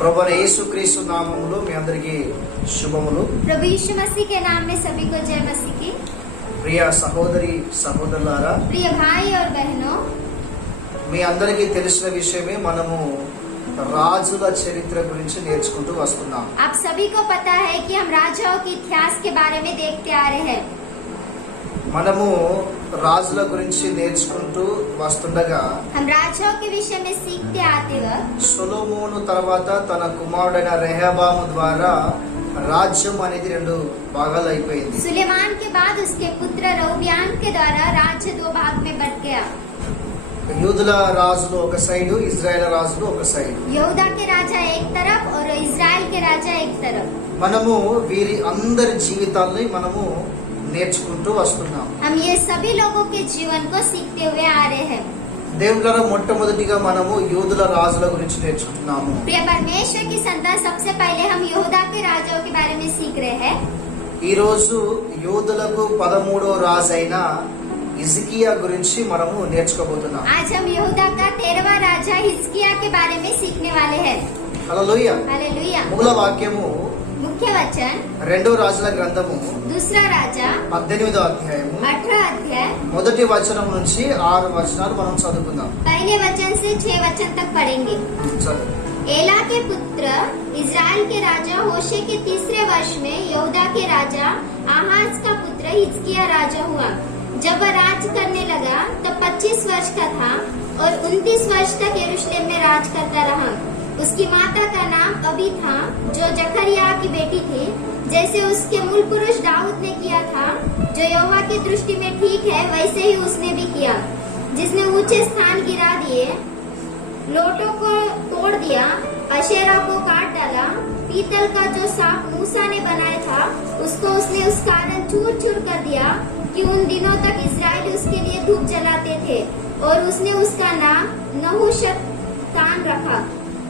ప్రభువైన యేసుక్రీస్తు నామములో మీ అందరికీ శుభములు. प्रभु यीशु मसीह के नाम में सभी को जय मसीह की। ప్రియ సహోదరి సహోదరులారా, प्रिय भाई और बहनों, మీ అందరికీ తెలిసిన విషయమే, మనము రాజుల చరిత్ర గురించి నేర్చుకుంటూ వస్తున్నాం. आप सभी को पता है कि हम राजाओं के इतिहास के बारे में देखते आ रहे हैं। మనము రాజుల గురించి నేర్చుకుంటూ వస్తుండగా हम राजाओं के विषय में सीखते आते वक्त సొలొమోను తర్వాత తన కుమారుడైన రెహబాము ద్వారా రాజ్యం అనేది రెండు భాగాలు అయిపోయింది. सुलेमान के बाद उसके पुत्र रोबियाम के द्वारा राज्य दो भाग में बट गया। యూదుల రాజులు ఒక సైడు, ఇజ్రాయెల్ రాజులు ఒక సైడు. यहूदा के राजा एक तरफ और इजराइल के राजा एक तरफ। మనము వీరి అందరి జీవితాల్ని మనము నేర్చుకుంటూ వస్తున్నాం. हम ये सभी लोगों के जीवन को सीखते हुए आ रहे हैं। దేవుళ్ళ మొట్టమొదటిగా మనము యూదుల రాజుల గురించి నేర్చుకుంటున్నాము. प्रिय परमेश्वर की संतान, सबसे पहले हम यहूदा के राजाओं के बारे में सीख रहे हैं। ఈ రోజు యూదులకు 13వ రాజు అయిన హిజ్కియా గురించి మనము నేర్చుకోబోతున్నాం. आज हम यहूदा का 13वां राजा हिजकिय्याह के बारे में सीखने वाले हैं। హల్లెలూయా. हालेलुया। మూల వాక్యము मुख्य वचन రెండో రాజుల గ్రంథము दूसरा राजा 18వ అధ్యాయము 18 अध्याय మొదటి వచనం నుంచి 6 వచనాలు మనం చదువుకుందాం. पहले वचन से 6 वचन तक पढ़ेंगे। చదువు. एला के पुत्र इजराइल के राजा होशे के तीसरे वर्ष में यहूदा के राजा आहाज का पुत्र हिजकिय्याह राजा हुआ। जब वह राज करने लगा तब 25 वर्ष का था और 29 वर्ष तक यरूशलेम में राज करता रहा। उसकी माता का नाम अबी था, जो जकरिया की बेटी थी। जैसे उसके मूल पुरुष दाऊद ने किया था, जो यहोवा की दृष्टि में ठीक है, वैसे ही उसने भी किया। जिसने ऊंचे स्थान गिरा दिए, लोटों को तोड़ दिया, अशेरा को काट डाला, पीतल का जो सांप मूसा ने बनाया था उसको उसने उस कारण चूर चूर कर दिया कि उन दिनों तक इजराइली उसके लिए धूप जलाते थे। और उसने उसका नाम नहुशतान रखा।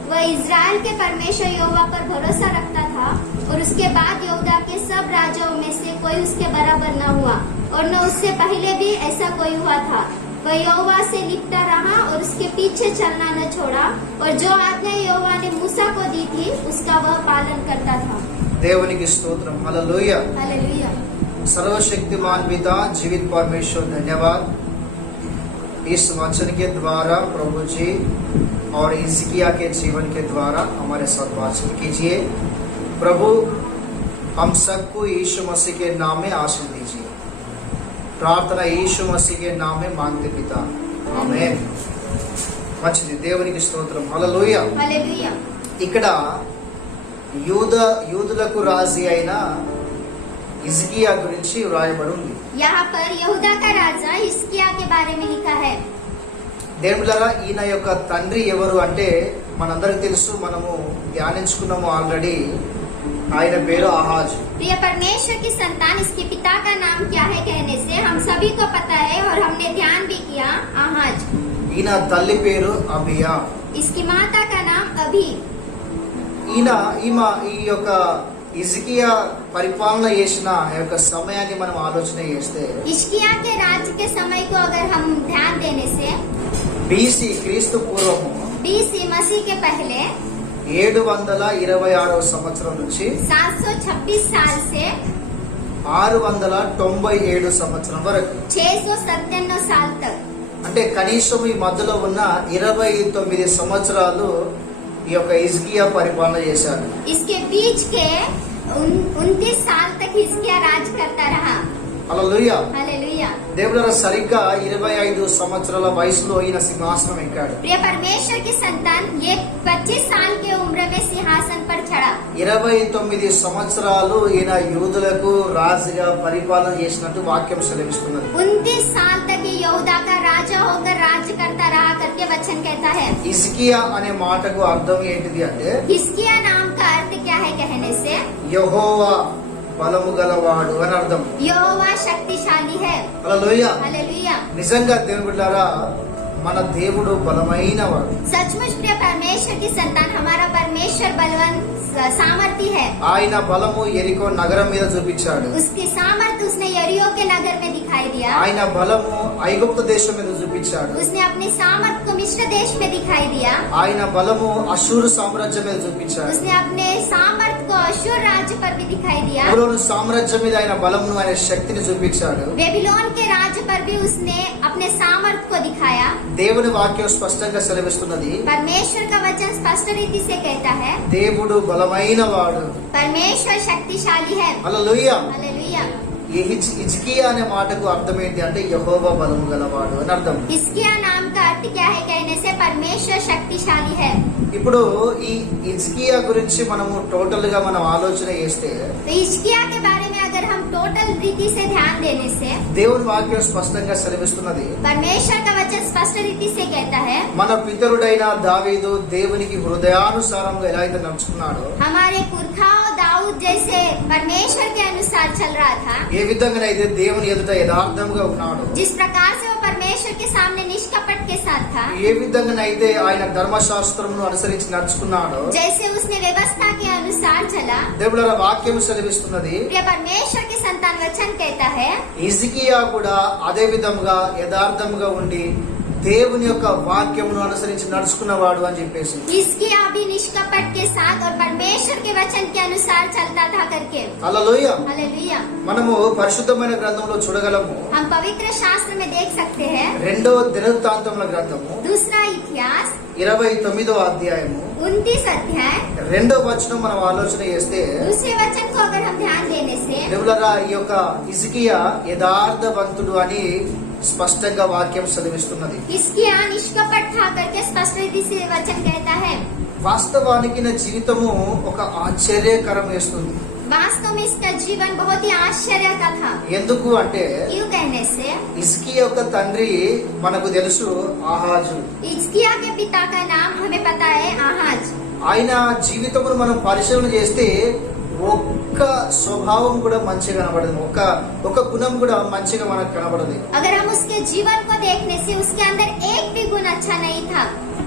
वह इजराइल के परमेश्वर यहोवा पर भरोसा रखता था और उसके बाद यहूदा के सब राजाओं में से कोई उसके बराबर न हुआ और न उससे पहले भी ऐसा कोई हुआ था। वह यहोवा से लिपटा रहा और उसके पीछे चलना न छोड़ा और जो आज्ञा यहोवा ने मूसा को दी थी उसका वह पालन करता था। దేవునికి స్తోత్రం. హల్లెలూయా. हालेलुया। सर्वशक्तिमान पिता जीवित परमेश्वर, धन्यवाद इस वचन के द्वारा प्रभु जी और हिजकिय्याह के जीवन के द्वारा हमारे साथ बातचीत कीजिए प्रभु। हम सबको यीशु मसीह के नाम में आशीष दीजिए। प्रार्थना यीशु मसीह के नाम में मांगते पिता, आमेन. మంచిది, దేవునికి స్తోత్రం. హల్లెలూయా. हालेलुया। ఇక్కడ యూదులకు రాజు అయిన హిజ్కియా గురించి వ్రాయబడి ఉంది. यहाँ पर यहूदा का राजा हिजकिय्याह के बारे में लिखा है। దేవులారా, ఈయన యొక్క తండ్రి ఎవరు అంటే మనందరికి తెలుసు, మనము ధ్యానించుకున్నాము ఆల్రెడీ. ఆయన పేరు ఆహాజ్. प्रिय परमेश्वर की संतान, इसके पिता का नाम क्या है कहने से हम सभी को पता है और हमने ध्यान भी किया, आहाज। ఈయన తల్లి పేరు అబియా. इसकी माता का नाम अभी। ఈ యొక్క హిజ్కియా పరిపాలన చేసిన యొక్క సమయాన్ని మనం ఆలోచన చేస్తే हिजकिय्याह के राज्य के समय को अगर हम ध्यान देने से BC క్రీస్తు పూర్వము BC मसीह के पहले 726వ సంవత్సరం నుంచి 726 साल से 697 సంవత్సరం వరకు, 697 साल तक, అంటే కనీసం ఈ మధ్యలో ఉన్న 29 సంవత్సరాలు ఈ యొక్క హిజ్కియా పరిపాలన చేశారు. इसके बीच के 29 साल तक हिजकिय्याह राज करता रहा। హల్లెలూయా. हालेलुया। దేవుడు సరిగ్గా 25 సంవత్సరాల వయసులో ఈయన సింహాసనం ఎక్కాడు. प्रिय परमेश्वर की संतान, ये 25 साल की उम्र में सिंहासन पर चढ़ा। 29 సంవత్సరాలు ఈయన యూదులకు రాజుగా పరిపాలన చేసినట్టు వాక్యం సెలవిస్తున్నది. 29 साल तक ये यहूदा का राजा होकर राज्य करता रहा करके वचन कहता है। హిజ్కియా అనే మాటకు అర్థం ఏంటిది అంటే हिजकिय्याह नाम का अर्थ क्या है कहने से యెహోవా బలము గలవాడు అని అర్థం. यहोवा शक्तिशाली है। హల్లెలూయా. हालेलुया। నిజంగా దేవుని బిడ్డలారా, మన దేవుడు బలమైన వాడు. सचमुच प्रिय परमेश्वर की संतान, हमारा परमेश्वर बलवान सामर्थी है। ఆయన బలము ఎరికో నగరం మీద చూపించాడు. उसकी सामर्थ उसने यरीहो के नगर में दिखाई दिया। दिया। ఆయన బలము ఐగుప్తు దేశం మీద చూపించాడు. उसने अपने सामर्थ को मिस्र देश में दिखाई दिया। ఆయన బలము అషూరు సామ్రాజ్యం మీద చూపించాడు. उसने अपने सामर्थ को अशूर राज्य पर भी दिखाई दिया। బబులోను సామ్రాజ్యం మీద ఆయన బలమును ఆయన శక్తిని చూపించాడు. बेबीलोन के राज्य पर भी उसने अपने सामर्थ को दिखाया। దేవుని వాక్యం స్పష్టంగా సెలవిస్తున్నది, परमेश्वर का वचन स्पष्ट रीति से कहता है, దేవుడు బలమైన వాడు. परमेश्वर शक्तिशाली है। హల్లెలూయా. हालेलुया। ఈ హిజ్కియా అనే మాటకు అర్థం ఏంటి అంటే యెహోవా బలము గలవాడు అని అర్థం. हिजकिय्याह नाम का अर्थ क्या है कहने से परमेश्वर शक्तिशाली है। ఇప్పుడు ఈ హిజ్కియా గురించి మనము టోటల్ గా మనం ఆలోచన చేస్తే तो हिजकिय्याह के बारे में अगर हम टोटल रीति से ध्यान देने से దేవుని వాక్యం స్పష్టంగా సెలవిస్తున్నది, परमेश्वर का वचन स्पष्ट रीति से कहता है, మన పితరుడైన దావీదు దేవునికి హృదయానుసారంగా ఎలా అయితే నడుచుకున్నాడో, हमारे पुरखाओं दाऊद जैसे परमेश्वर के अनुसार चल रहा था, ఏ విధంగానైతే దేవుని ఎదుట యథార్థంగా ఉన్నాడు, जिस प्रकार से वो परमेश्वर के सामने निष्कपट के साथ था, ఏ విధంగానైతే ఆయన ధర్మశాస్త్రమును అనుసరించి నడుచుకున్నాడో, जैसे उसने व्यवस्था के अनुसार चला। దేవుల వాక్యం సెలవిస్తున్నది, प्रिय परमेश्वर के संतान वचन कहता है, హిజ్కియా కూడా అదే విధంగా యథార్థంగా ఉండి దేవుని యొక్క వాక్యమును అనుసరించి నడుచుకున్నవాడు అని చెప్పేసి. हिजकिय्याह भी निष्कपट के साथ और परमेश्वर के वचन के अनुसार चलता था करके। హల్లెలూయా. हालेलुया। మనము పరిశుద్ధమైన గ్రంథంలో చూడగలము. हम पवित्र शास्त्र में देख सकते हैं, రెండవ దినవృత్తాంతముల గ్రంథము दूसरा इतिहास 29వ అధ్యాయము 29 अध्याय 2వ వచనం మనం ఆలోచన చేస్తే, दूसरे वचन को अगर हम ध्यान देने से దేవులరా ఈ యొక్క హిజ్కియా యథార్థవంతుడు అని స్పష్టంగా వాక్యం సెలవిస్తున్నది. हिजकिय्याह निष्कपट था करके स्पष्ट रीति से वचन कहता है। వాస్తవానికి నా జీవితము ఒక ఆశ్చర్యకరం వేస్తుంది. वास्तव में इसका जीवन बहुत ही आश्चर्य का था। ఎందుకు అంటే यूं कहने से హిజ్కియా యొక్క తండ్రి మనకు తెలుసు ఆహాజు. हिजकिय्याह के पिता का नाम हमें पता है आहाज। ఆయన జీవితమును మనం పరిశీలన చేస్తే ఒక్క స్వభావం కూడా మంచిగా కనబడదు, ఒక గుణం కూడా మంచిగా మనకు కనబడదు. अगर हम उसके जीवन को देखने से उसके अंदर एक भी गुण अच्छा नहीं था।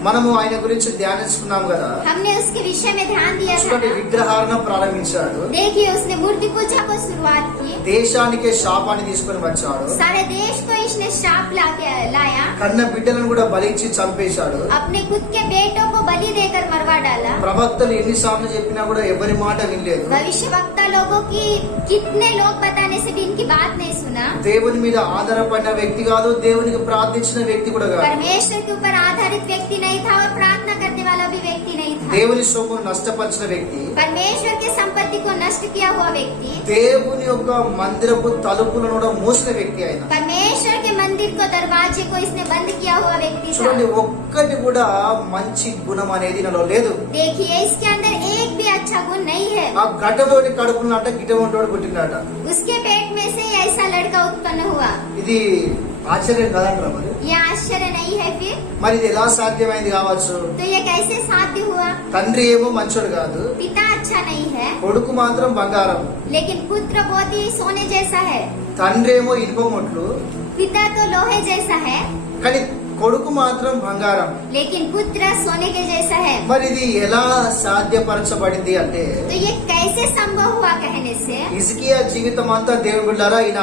మనము ఆయన గురించి ధ్యానించుకున్నాం కదా. हमने उसके विषय में ध्यान दिया था। చూడండి, విగ్రహాలను ప్రారంభించాడు, देखिए उसने मूर्ति पूजा को शुरुआत की, దేశానికే శాపాన్ని తీసుకొని వచ్చాడు, सारे देश को इसने श्राप लाया, కన్న బిడ్డలను కూడా బలిచ్చి చంపేశాడు. अपने खुद के बेटों को बलि देकर मरवा डाला। ప్రవక్తలు ఎన్నిసార్లు చెప్పినా కూడా ఎవరి మాట వినలేదు. भविष्य वक्ता लोगों की कितने लोग बताने से भी इनकी बात नहीं सुना। దేవుని మీద ఆధారపడిన వ్యక్తి కాదు, దేవునికి ప్రార్థించిన వ్యక్తి కూడా కాదు. परमेश्वर के ऊपर आधारित व्यक्ति नहीं था और प्रार्थना करने वाला भी व्यक्ति नहीं था। దేవుని సొమ్మును నష్టపరిచిన వ్యక్తి, परमेश्वर के संपत्ति को नष्ट किया हुआ व्यक्ति, దేవుని యొక్క మందిరపు తలుపులను కూడా మూసిన వ్యక్తి ఆయన. परमेश्वर के मंदिर को दरवाजे को इसने बंद किया हुआ व्यक्ति చూడండి, था। ఒక్కటి కూడా మంచి గుణం అనేది నాలో లేదు. देखिए इसके अंदर एक भी अच्छा गुण नहीं है। ఆ గడ్డతోటి కడుపున్నట గిటవంటోడు పుట్టినట. उसके पेट में से ऐसा लड़का उत्पन्न हुआ। ఇది ఆశ్చర్యం కదంటారా మరి? ये आश्चर्य नहीं है फिर? మరి ఇది ఎలా సాధ్యమైంది కావచ్చు? तो ये कैसे साध्य हुआ? తండ్రి ఏమో మంచోడు కాదు, पिता अच्छा नहीं है, కొడుకు మాత్రం బంగారం. लेकिन पुत्र बहुत ही सोने जैसा है। తండ్రి ఏమో ఇనుపముట్లు, पिता तो लोहे जैसा है, కానీ కొడుకు మాత్రం బంగారం. लेकिन पुत्र सोने के जैसा है। మరి ఇది ఎలా సాధ్యపరచబడింది అంటే, तो ये कैसे संभव हुआ कहने से హిజ్కియా జీవితం అంతా దేవుని బిడ్డలారా ఈయన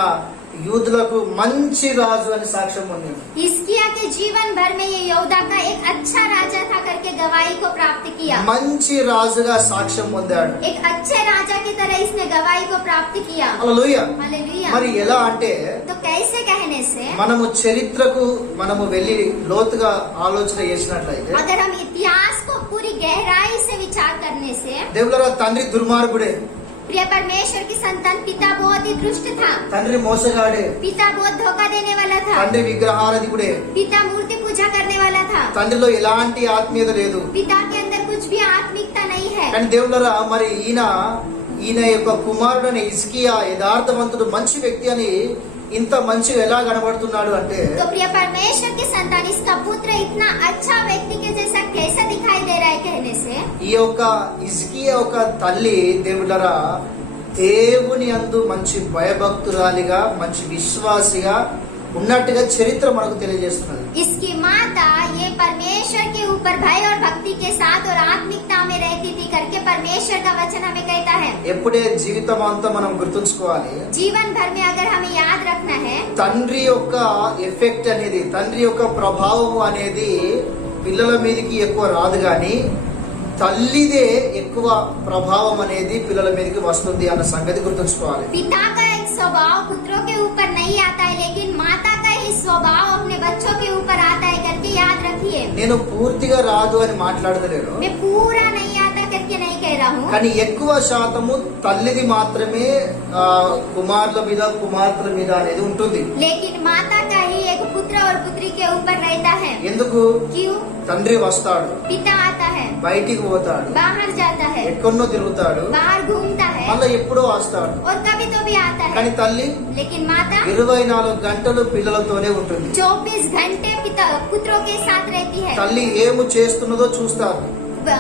యూదులకు మంచి రాజు అని సాక్ష్యం ఉంది. हिजकिय्याह के जीवन भर में ये यहूदा का एक अच्छा राजा था करके गवाही को प्राप्त किया। మంచి రాజుగా సాక్ష్యం పొందాడు. एक अच्छे राजा की तरह इसने गवाही को प्राप्त किया। హల్లెలూయా. हालेलुया। మరి ఎలా అంటే तो कैसे कहने से మనము చరిత్రకు మనము వెళ్లి లోతుగా ఆలోచన చేసినట్లయితే, अगर हम इतिहास को पूरी गहराई से विचार करने से దేవులరా తండ్రి దుర్మార్గుడే, प्रिय परमेश्वर की संतान पिता बहुत ही दुष्ट था, తండ్రి మోసగాడే, पिता बहुत धोखा देने वाला था, తండ్రి విగ్రహారాధికుడే, पिता मूर्ति पूजा करने वाला था, తండ్రిలో ఎలాంటి ఆత్మీయత లేదు. पिता के अंदर कुछ भी आत्मिकता नहीं है। కానీ దేవులరా మరి ఈయన యొక్క కుమారుడని హిజ్కియా యథార్థవంతుడు మంచి వ్యక్తి అని ఇంత మంచిగా ఎలా కనబడుతున్నాడు అంటే, तो प्रिय परमेश्वर की संतान इसका पुत्र इतना अच्छा व्यक्ति के जैसा कैसा दिखाई दे रहा है कहने से ఈ యొక్క హిజ్కియా యొక్క తల్లి దేవులరా దేవుని యందు మంచి భయభక్తురాలిగా మంచి విశ్వాసిగా ఉన్నట్టుగా చరిత్ర మనకు తెలియజేస్తున్నది. इसकी माता ये परमेश्वर के ऊपर भय और भक्ति के साथ और आत्मिकता में रहती थी करके परमेश्वर का वचन हमें कहता है। ఎప్పుడే జీవితం అంతా మనం గుర్తుంచుకోవాలి, जीवन भर में अगर हमें याद रखना है తండ్రి యొక్క ఎఫెక్ట్ అనేది, తండ్రి యొక్క ప్రభావం అనేది పిల్లల మీదకి ఎక్కువ రాదు, కానీ తల్లిదే ఎక్కువ ప్రభావం అనేది పిల్లల మీదకి వస్తుంది అన్న సంగతి గుర్తుంచుకోవాలి. पिता का एक स्वभाव पुत्रों के ऊपर नहीं आता है, लेकिन माता का ही स्वभाव अपने बच्चों के ऊपर आता है करके याद रखिए। నేను పూర్తిగా రాదు అని మాట్లాడతలేను, मैं पूरा नहीं आता करके नहीं कह रहा हूँ, కానీ ఎక్కువ శాతము తల్లిది మాత్రమే కుమారుల మీద కుమార్తెల మీద అనేది ఉంటుంది. लेकिन माता का ही एक पुत्र और पुत्री के ऊपर रहता है। ఎందుకు? क्यों? తండ్రి వస్తాడు, पिता आता है, బయటికి పోతాడు, बाहर जाता है, ఎక్కడో తిరుగుతాడు, बाहर घूमता है మళ్ళీ ఎప్పుడో వస్తాడు. और कभी तो भी आता है। కానీ తల్లి लेकिन माता 24 గంటలు పిల్లలతోనే ఉంటుంది. 24 घंटे पुत्रों के साथ रहती है। తల్లి ఏమి చేస్తున్నదో చూస్తారు,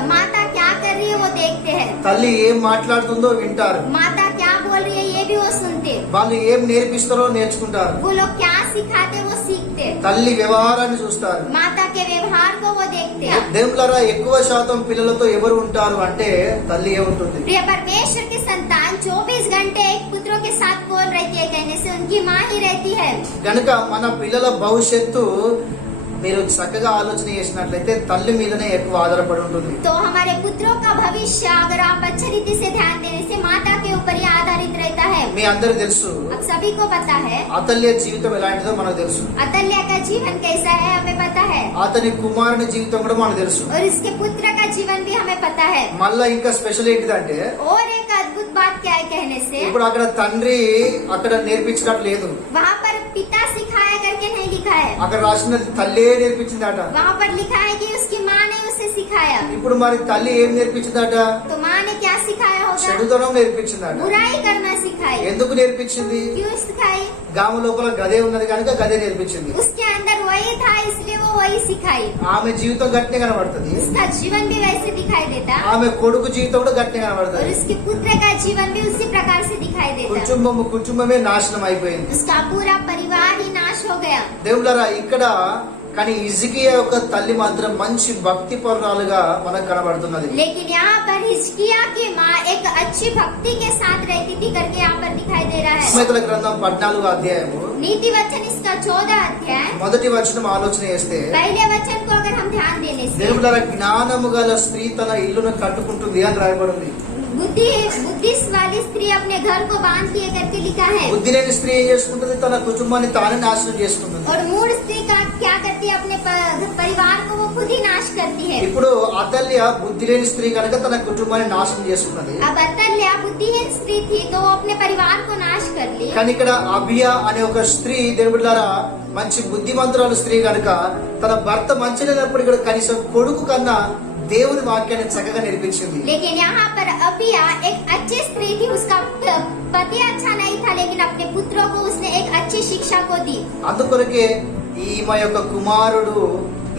माता क्या कर रही है वो देखते हैं, తల్లి ఏం మాట్లాడుతుందో వింటారు, माता क्या बोल रही है ये भी वो सुनते, వాళ్ళు ఏం నేర్పిస్తారో నేర్చుకుంటారు. वो लोग क्या सिखाते वो सीखते, తల్లి వ్యవహారాన్ని చూస్తారు. माता के व्यवहार को वो देखते हैं। దేవులారా ఎక్కువ శాతం పిల్లలతో ఎవరు ఉంటారు అంటే తల్లి ఏ ఉంటుంది. प्रिय परमेश्वर की संतान 24 घंटे एक पुत्रों के साथ कौन रहती है कहने से उनकी माँ ही रहती है। గనుక మన పిల్లల భవిష్యత్తు మీరు చక్కగా ఆలోచన చేసినట్లయితే తల్లి మీదనే ఎక్కువ ఆధారపడి ఉంటుంది. तो हमारे पुत्रों का भविष्य अगर आप अच्छे रीति से ध्यान देने से माता के ऊपर ही आधारित रहता है। మీ అందరికి తెలుసు अब सभी को पता है అతల్య జీవితం ఎలాంటిదో మనకు తెలుసు, अतुल्य का जीवन कैसा है हमें पता है, అతని కుమారుని జీవితం కూడా మనకు తెలుసు. और इसके पुत्र का जीवन भी हमें पता है। మళ్ళా ఇంకా స్పెషల్ ఏంటిదంటే और एक अद्भुत बात क्या है कहने से, ఇప్పుడు అక్కడ తండ్రి అక్కడ నేర్పించినట్టు లేదు, वहाँ पर पिता सिखाया करके नहीं लिखा है, అక్కడ రాసిన తల్లే నేర్పించిందట. वहाँ पर लिखा है कि उसकी माँ ने उसे सिखाया। ఇప్పుడు మరి తల్లి ఏం నేర్పించిందట? तो माँ ने क्या सिखाया होगा? చెడుతనం నేర్పించిందట. बुराई करना सिखाई। ఎందుకు నేర్పించింది? क्यों सिखाई? గాము లోపల గదే ఉన్నది కనుక గదే నేర్పించింది. उसके अंदर वही था इसलिए वो वही सिखाई। ఆమె జీవితం గట్టినే కనబడుతుంది, उसका जीवन भी वैसे दिखाई देता ఆమె కొడుకు జీవితం కూడా గట్టినే और కనబడుతుంది. उसके पुत्र का जीवन भी उसी प्रकार से दिखाई देता। కుటుంబమే నాశనం అయిపోయింది. उसका पूरा परिवार ही नाश हो गया। దేవులారా ఇక్కడ కానీ హిజ్కియా యొక్క తల్లి మాత్రం మంచి భక్తి పరురాలుగా మనకు కనబడుతున్నది. लेकिन यहाँ पर हिजकिय्याह की माँ एक अच्छी भक्ति के साथ रहती थी करके यहाँ पर दिखाई दे रहा है। సామెతల గ్రంథం 14వ అధ్యాయము नीति वचन इसका 14 अध्याय మొదటి వచనం ఆలోచన చేస్తే, पहले वचन को अगर हम ध्यान देने से, దేవులారా జ్ఞానము గల స్త్రీ తన ఇల్లును కట్టుకుంటుంది అని రాయబడింది. बुद्धिस्ट वाली स्त्री अपने घर को बांधती है करके लिखा है। బుద్ధి లేని స్త్రీ ఏం చేసుకుంటుంది? తన కుటుంబాన్ని తానే నాశనం చేసుకుంటుంది. और मूढ़ स्त्री का क्या करती है? अपने परिवार को वो खुद ही नाश करती है। ఇప్పుడు అతల్య బుద్ధి లేని స్త్రీ కనుక తన కుటుంబాన్ని నాశనం చేసుకున్నది. अब अतुल्य बुद्धिहीन स्त्री थी तो वो अपने परिवार को नाश कर ली। కానీ ఇక్కడ అభియా అనే ఒక స్త్రీ దేవుడారా మంచి బుద్ధిమంతురాలు స్త్రీ కనుక తన భర్త మంచి లేనప్పుడు ఇక్కడ కనీసం కొడుకు కన్నా దేవుని వాక్యాన్ని చక్కగా నేర్పించింది. लेकिन यहाँ पर अबिया एक अच्छी स्त्री थी, उसका पति अच्छा नहीं था लेकिन अपने पुत्रों को उसने एक अच्छी शिक्षा को दी। అందుకొరకే ఈమె యొక్క కుమారుడు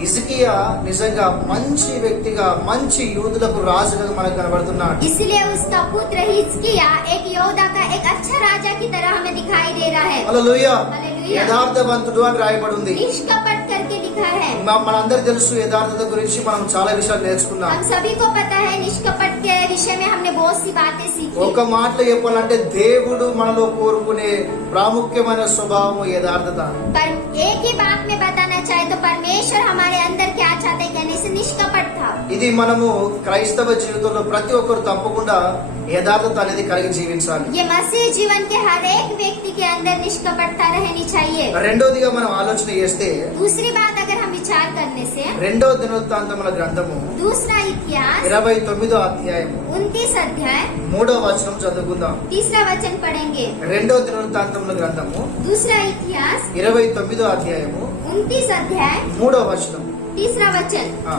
హిజ్కియా నిజంగా మంచి వ్యక్తిగా మంచి యూదులకు రాజుగా మనకు కనబడుతున్నాడు. इसलिए उसका पुत्र हिजकिय्याह एक योद्धा का एक अच्छा राजा की तरह हमें दिखाई दे रहा है। హల్లెలూయా. हालेलुया। యథార్థవంతుడు అని రాయబడి ఉంది. निष्कपट करके लिखा है। మనందరికి తెలుసు యథార్థత గురించి మనం చాలా విషయాలు నేర్చుకున్నాం. हम सभी को पता है निष्कपट के विषय में हमने बहुत सी बातें सीखी। ఒక మాటలో చెప్పాలంటే దేవుడు మనలో కోరుకునే ప్రాముఖ్యమైన స్వభావం యథార్థత. पर एक ही बात में बताना चाहे तो परमेश्वर हमारे अंदर क्या चाहते कहने से निष्कपट था। ఇది మనము క్రైస్తవ జీవితంలో ప్రతి ఒక్కరు తప్పకుండా యథార్థత అనేది కలిగి జీవించాలి. ये मसीह जीवन के हर एक व्यक्ति के अंदर निष्कपटता रहनी चाहिए। రెండోదిగా మనం ఆలోచన చేస్తే दूसरी बात अगर हम विचार करने से, రెండో దినవృత్తాంతముల గ్రంథము दूसरा इतिहास 29వ అధ్యాయము 29 अध्याय 3వ వచనం చదువుకుందాం. तीसरा वचन पढ़ेंगे। రెండో దినవృత్తాంతముల గ్రంథము दूसरा इतिहास 29వ అధ్యాయము 29 अध्याय 3వ వచనం. तीसरा वचन, ఆ,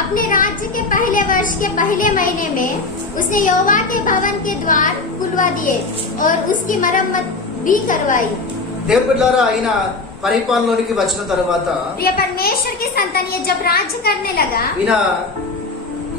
अपने राज्य के पहले वर्ष के पहले महीने में उसने यहोवा के भवन के द्वार खुलवा दिए और उसकी मरम्मत भी करवाई। దేవుని బిడ్డలారా ఆయన పరిపాలనలోనికి వచ్చిన తర్వాత प्रिय परमेश्वर की संतान ये जब राज्य करने लगा, ఈయన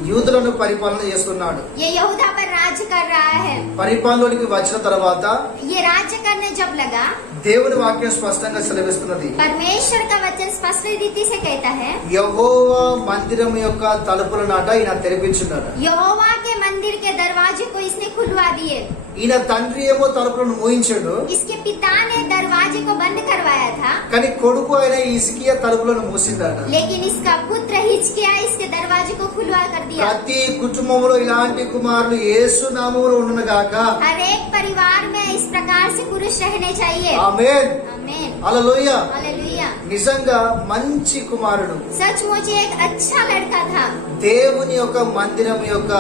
యూదులను పరిపాలన చేస్తున్నాడు. ये यहूदा पर राज्य कर रहा है। పరిపాలనలోనికి వచ్చిన తర్వాత ये राज्य करने जब लगा, దేవుని వాక్యం స్పష్టంగా సెలవిస్తున్నది, परमेश्वर का वचन स्पष्ट रीति से कहता है, యెహోవా మందిరం యొక్క తలుపుల నాట ఈయన తెరిపించున్నాడు. यहोवा के मंदिर के दरवाजे को इसने खुलवा दिए। ఈయన తండ్రి ఏమో తలుపులను మూయించాడు, इसके पिता ने दरवाजे को बंद बंद करवाया था, కానీ కొడుకు అయిన హిజ్కియా తలుపులను మూసిందట. लेकिन इसका पुत्र हिजकिय्याह इसके दरवाजे को खुलवा कर दिया। ప్రతి కుటుంబంలో ఇలాంటి కుమారులు యేసు నామములో ఉండును గాక. हर एक परिवार में इस प्रकार से पुरुष रहने चाहिए। ఆమేన్. आमीन। హల్లెలూయా. हालेलुया। నిజంగా మంచి కుమారుడు सचमुच एक अच्छा लड़का था। దేవుని యొక్క మందిరం యొక్క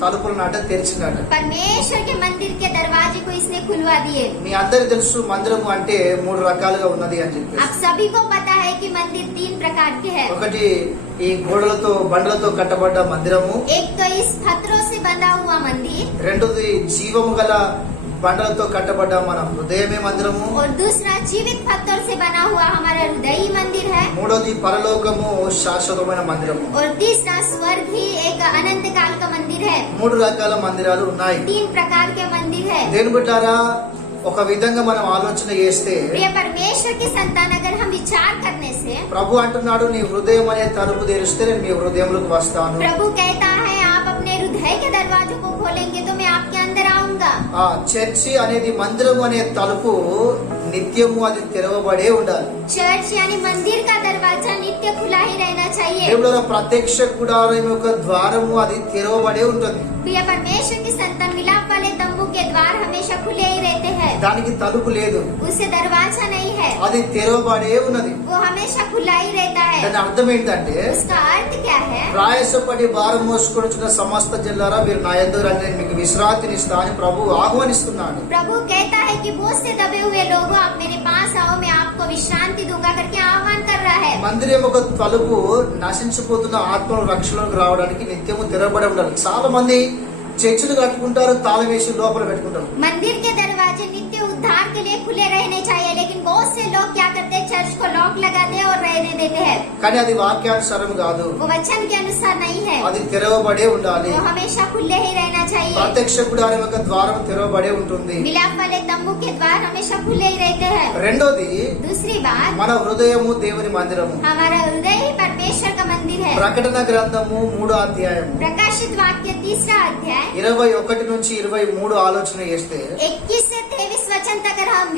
తలుపులను అట తెరిచినాడు. परमेश्वर के मंदिर के दरवाजे को इसने खुलवा दिए। మీ అందరికి తెలుసు మందిరము అంటే 3 రకాలుగా ఉన్నది అని చెప్పి. आप सभी को पता है कि मंदिर 3 प्रकार के हैं। ఒకటి ఈ గోడలతో బండలతో కట్టబడ్డ మందిరము, एक तो इस पत्थरों से बंधा हुआ मंदिर, రెండోది జీవము గల బండలతో కట్టబడ్డ మన హృదయమే మందిరము, और दूसरा जीवित पत्थर से बना हुआ हमारा हृदय मंदिर है, మూడోది పరలోకము శాశ్వతమైన మందిరము. और तीसरा स्वर्ग ही एक अनंत काल का मंदिर है। 3 రకాల మందిరాలు ఉన్నాయి. 3 प्रकार के मंदिर है। దేని బిడ్డారా, ఒక విధంగా మనం ఆలోచన చేస్తే प्रिय परमेश्वर की संतान, अगर हम विचार करने से, ప్రభు అంటున్నాడు, నీ హృదయం అనే తలుపు తెరిస్తే నేను మీ హృదయంలోకి వస్తాను. प्रभु कहता है आप अपने हृदय के दरवाजों को खोलेंगे तो मैं आपके अंदर आऊंगा। ఆ చర్చి అనేది మందిరం అనే తలుపు నిత్యము అది తెరవబడే ఉండాలి. चर्च यानी मंदिर का दरवाजा नित्य खुला ही रहना चाहिए। దేవుళ్ళ ప్రత్యక్ష గుడారం యొక్క ద్వారము అది తెరవబడే ఉంటుంది. प्रिय परमेश्वर की संतान, मिलाप वाले तंबू के द्वार हमेशा खुले ही रहते हैं। దానికి తలుపు లేదు, उसे दरवाजा नहीं है, అది తెరవబడే ఉన్నది. वो हमेशा खुला ही रहता है। దాని అర్థం ఏంటంటే, उसका अर्थ क्या है? ప్రయాసపడి భారం మోసుకొచ్చిన సమస్త జిల్లారా మీరు నా యందు రండి, నేను మీకు విశ్రాంతినిస్తా అని ప్రభు ఆహ్వానిస్తున్నాడు. प्रभु कहता है कि बोझ से दबे हुए लोगों, आप मेरे पास आओ, मैं आपको विश्रांति दूंगा करके आह्वान कर रहा है। మందిరం ఒక తలుపు నశించిపోతున్న ఆత్మల రక్షణలోకి రావడానికి నిత్యము తెరవబడి ఉండాలి. చాలా మంది చర్చిలు కట్టుకుంటారు, తాళం వేసి లోపల పెట్టుకుంటారు. मंदिर के दरवाजे नित्य उद्धार के लिए खुले रहने चाहिए, लेकिन बहुत से लोग क्या करते हैं, चर्च को लॉक लगाते हैं और रहने देते हैं। కానీ అది వాక్యానుసారం కాదు, वो वचन के अनुसार नहीं है, అది తెరవబడే ఉండాలి. वो हमेशा खुले ही रहना चाहिए। ప్రత్యక్ష గుడారం యొక్క ద్వారం తెరవబడే ఉంటుంది. मिलाप वाले तंबू के द्वार हमेशा खुले ही रहते हैं। రెండోది, दूसरी बात, మన హృదయము దేవుని మందిరము. हमारा हृदय ही परमेश्वर का मंदिर है। ప్రకటన గ్రంథము 3వ అధ్యాయము प्रकाशित वाक्य 3रा अध्याय 21 నుంచి 23 ఆలోచన చేస్తే, 21 से 23 वचन तक अगर हम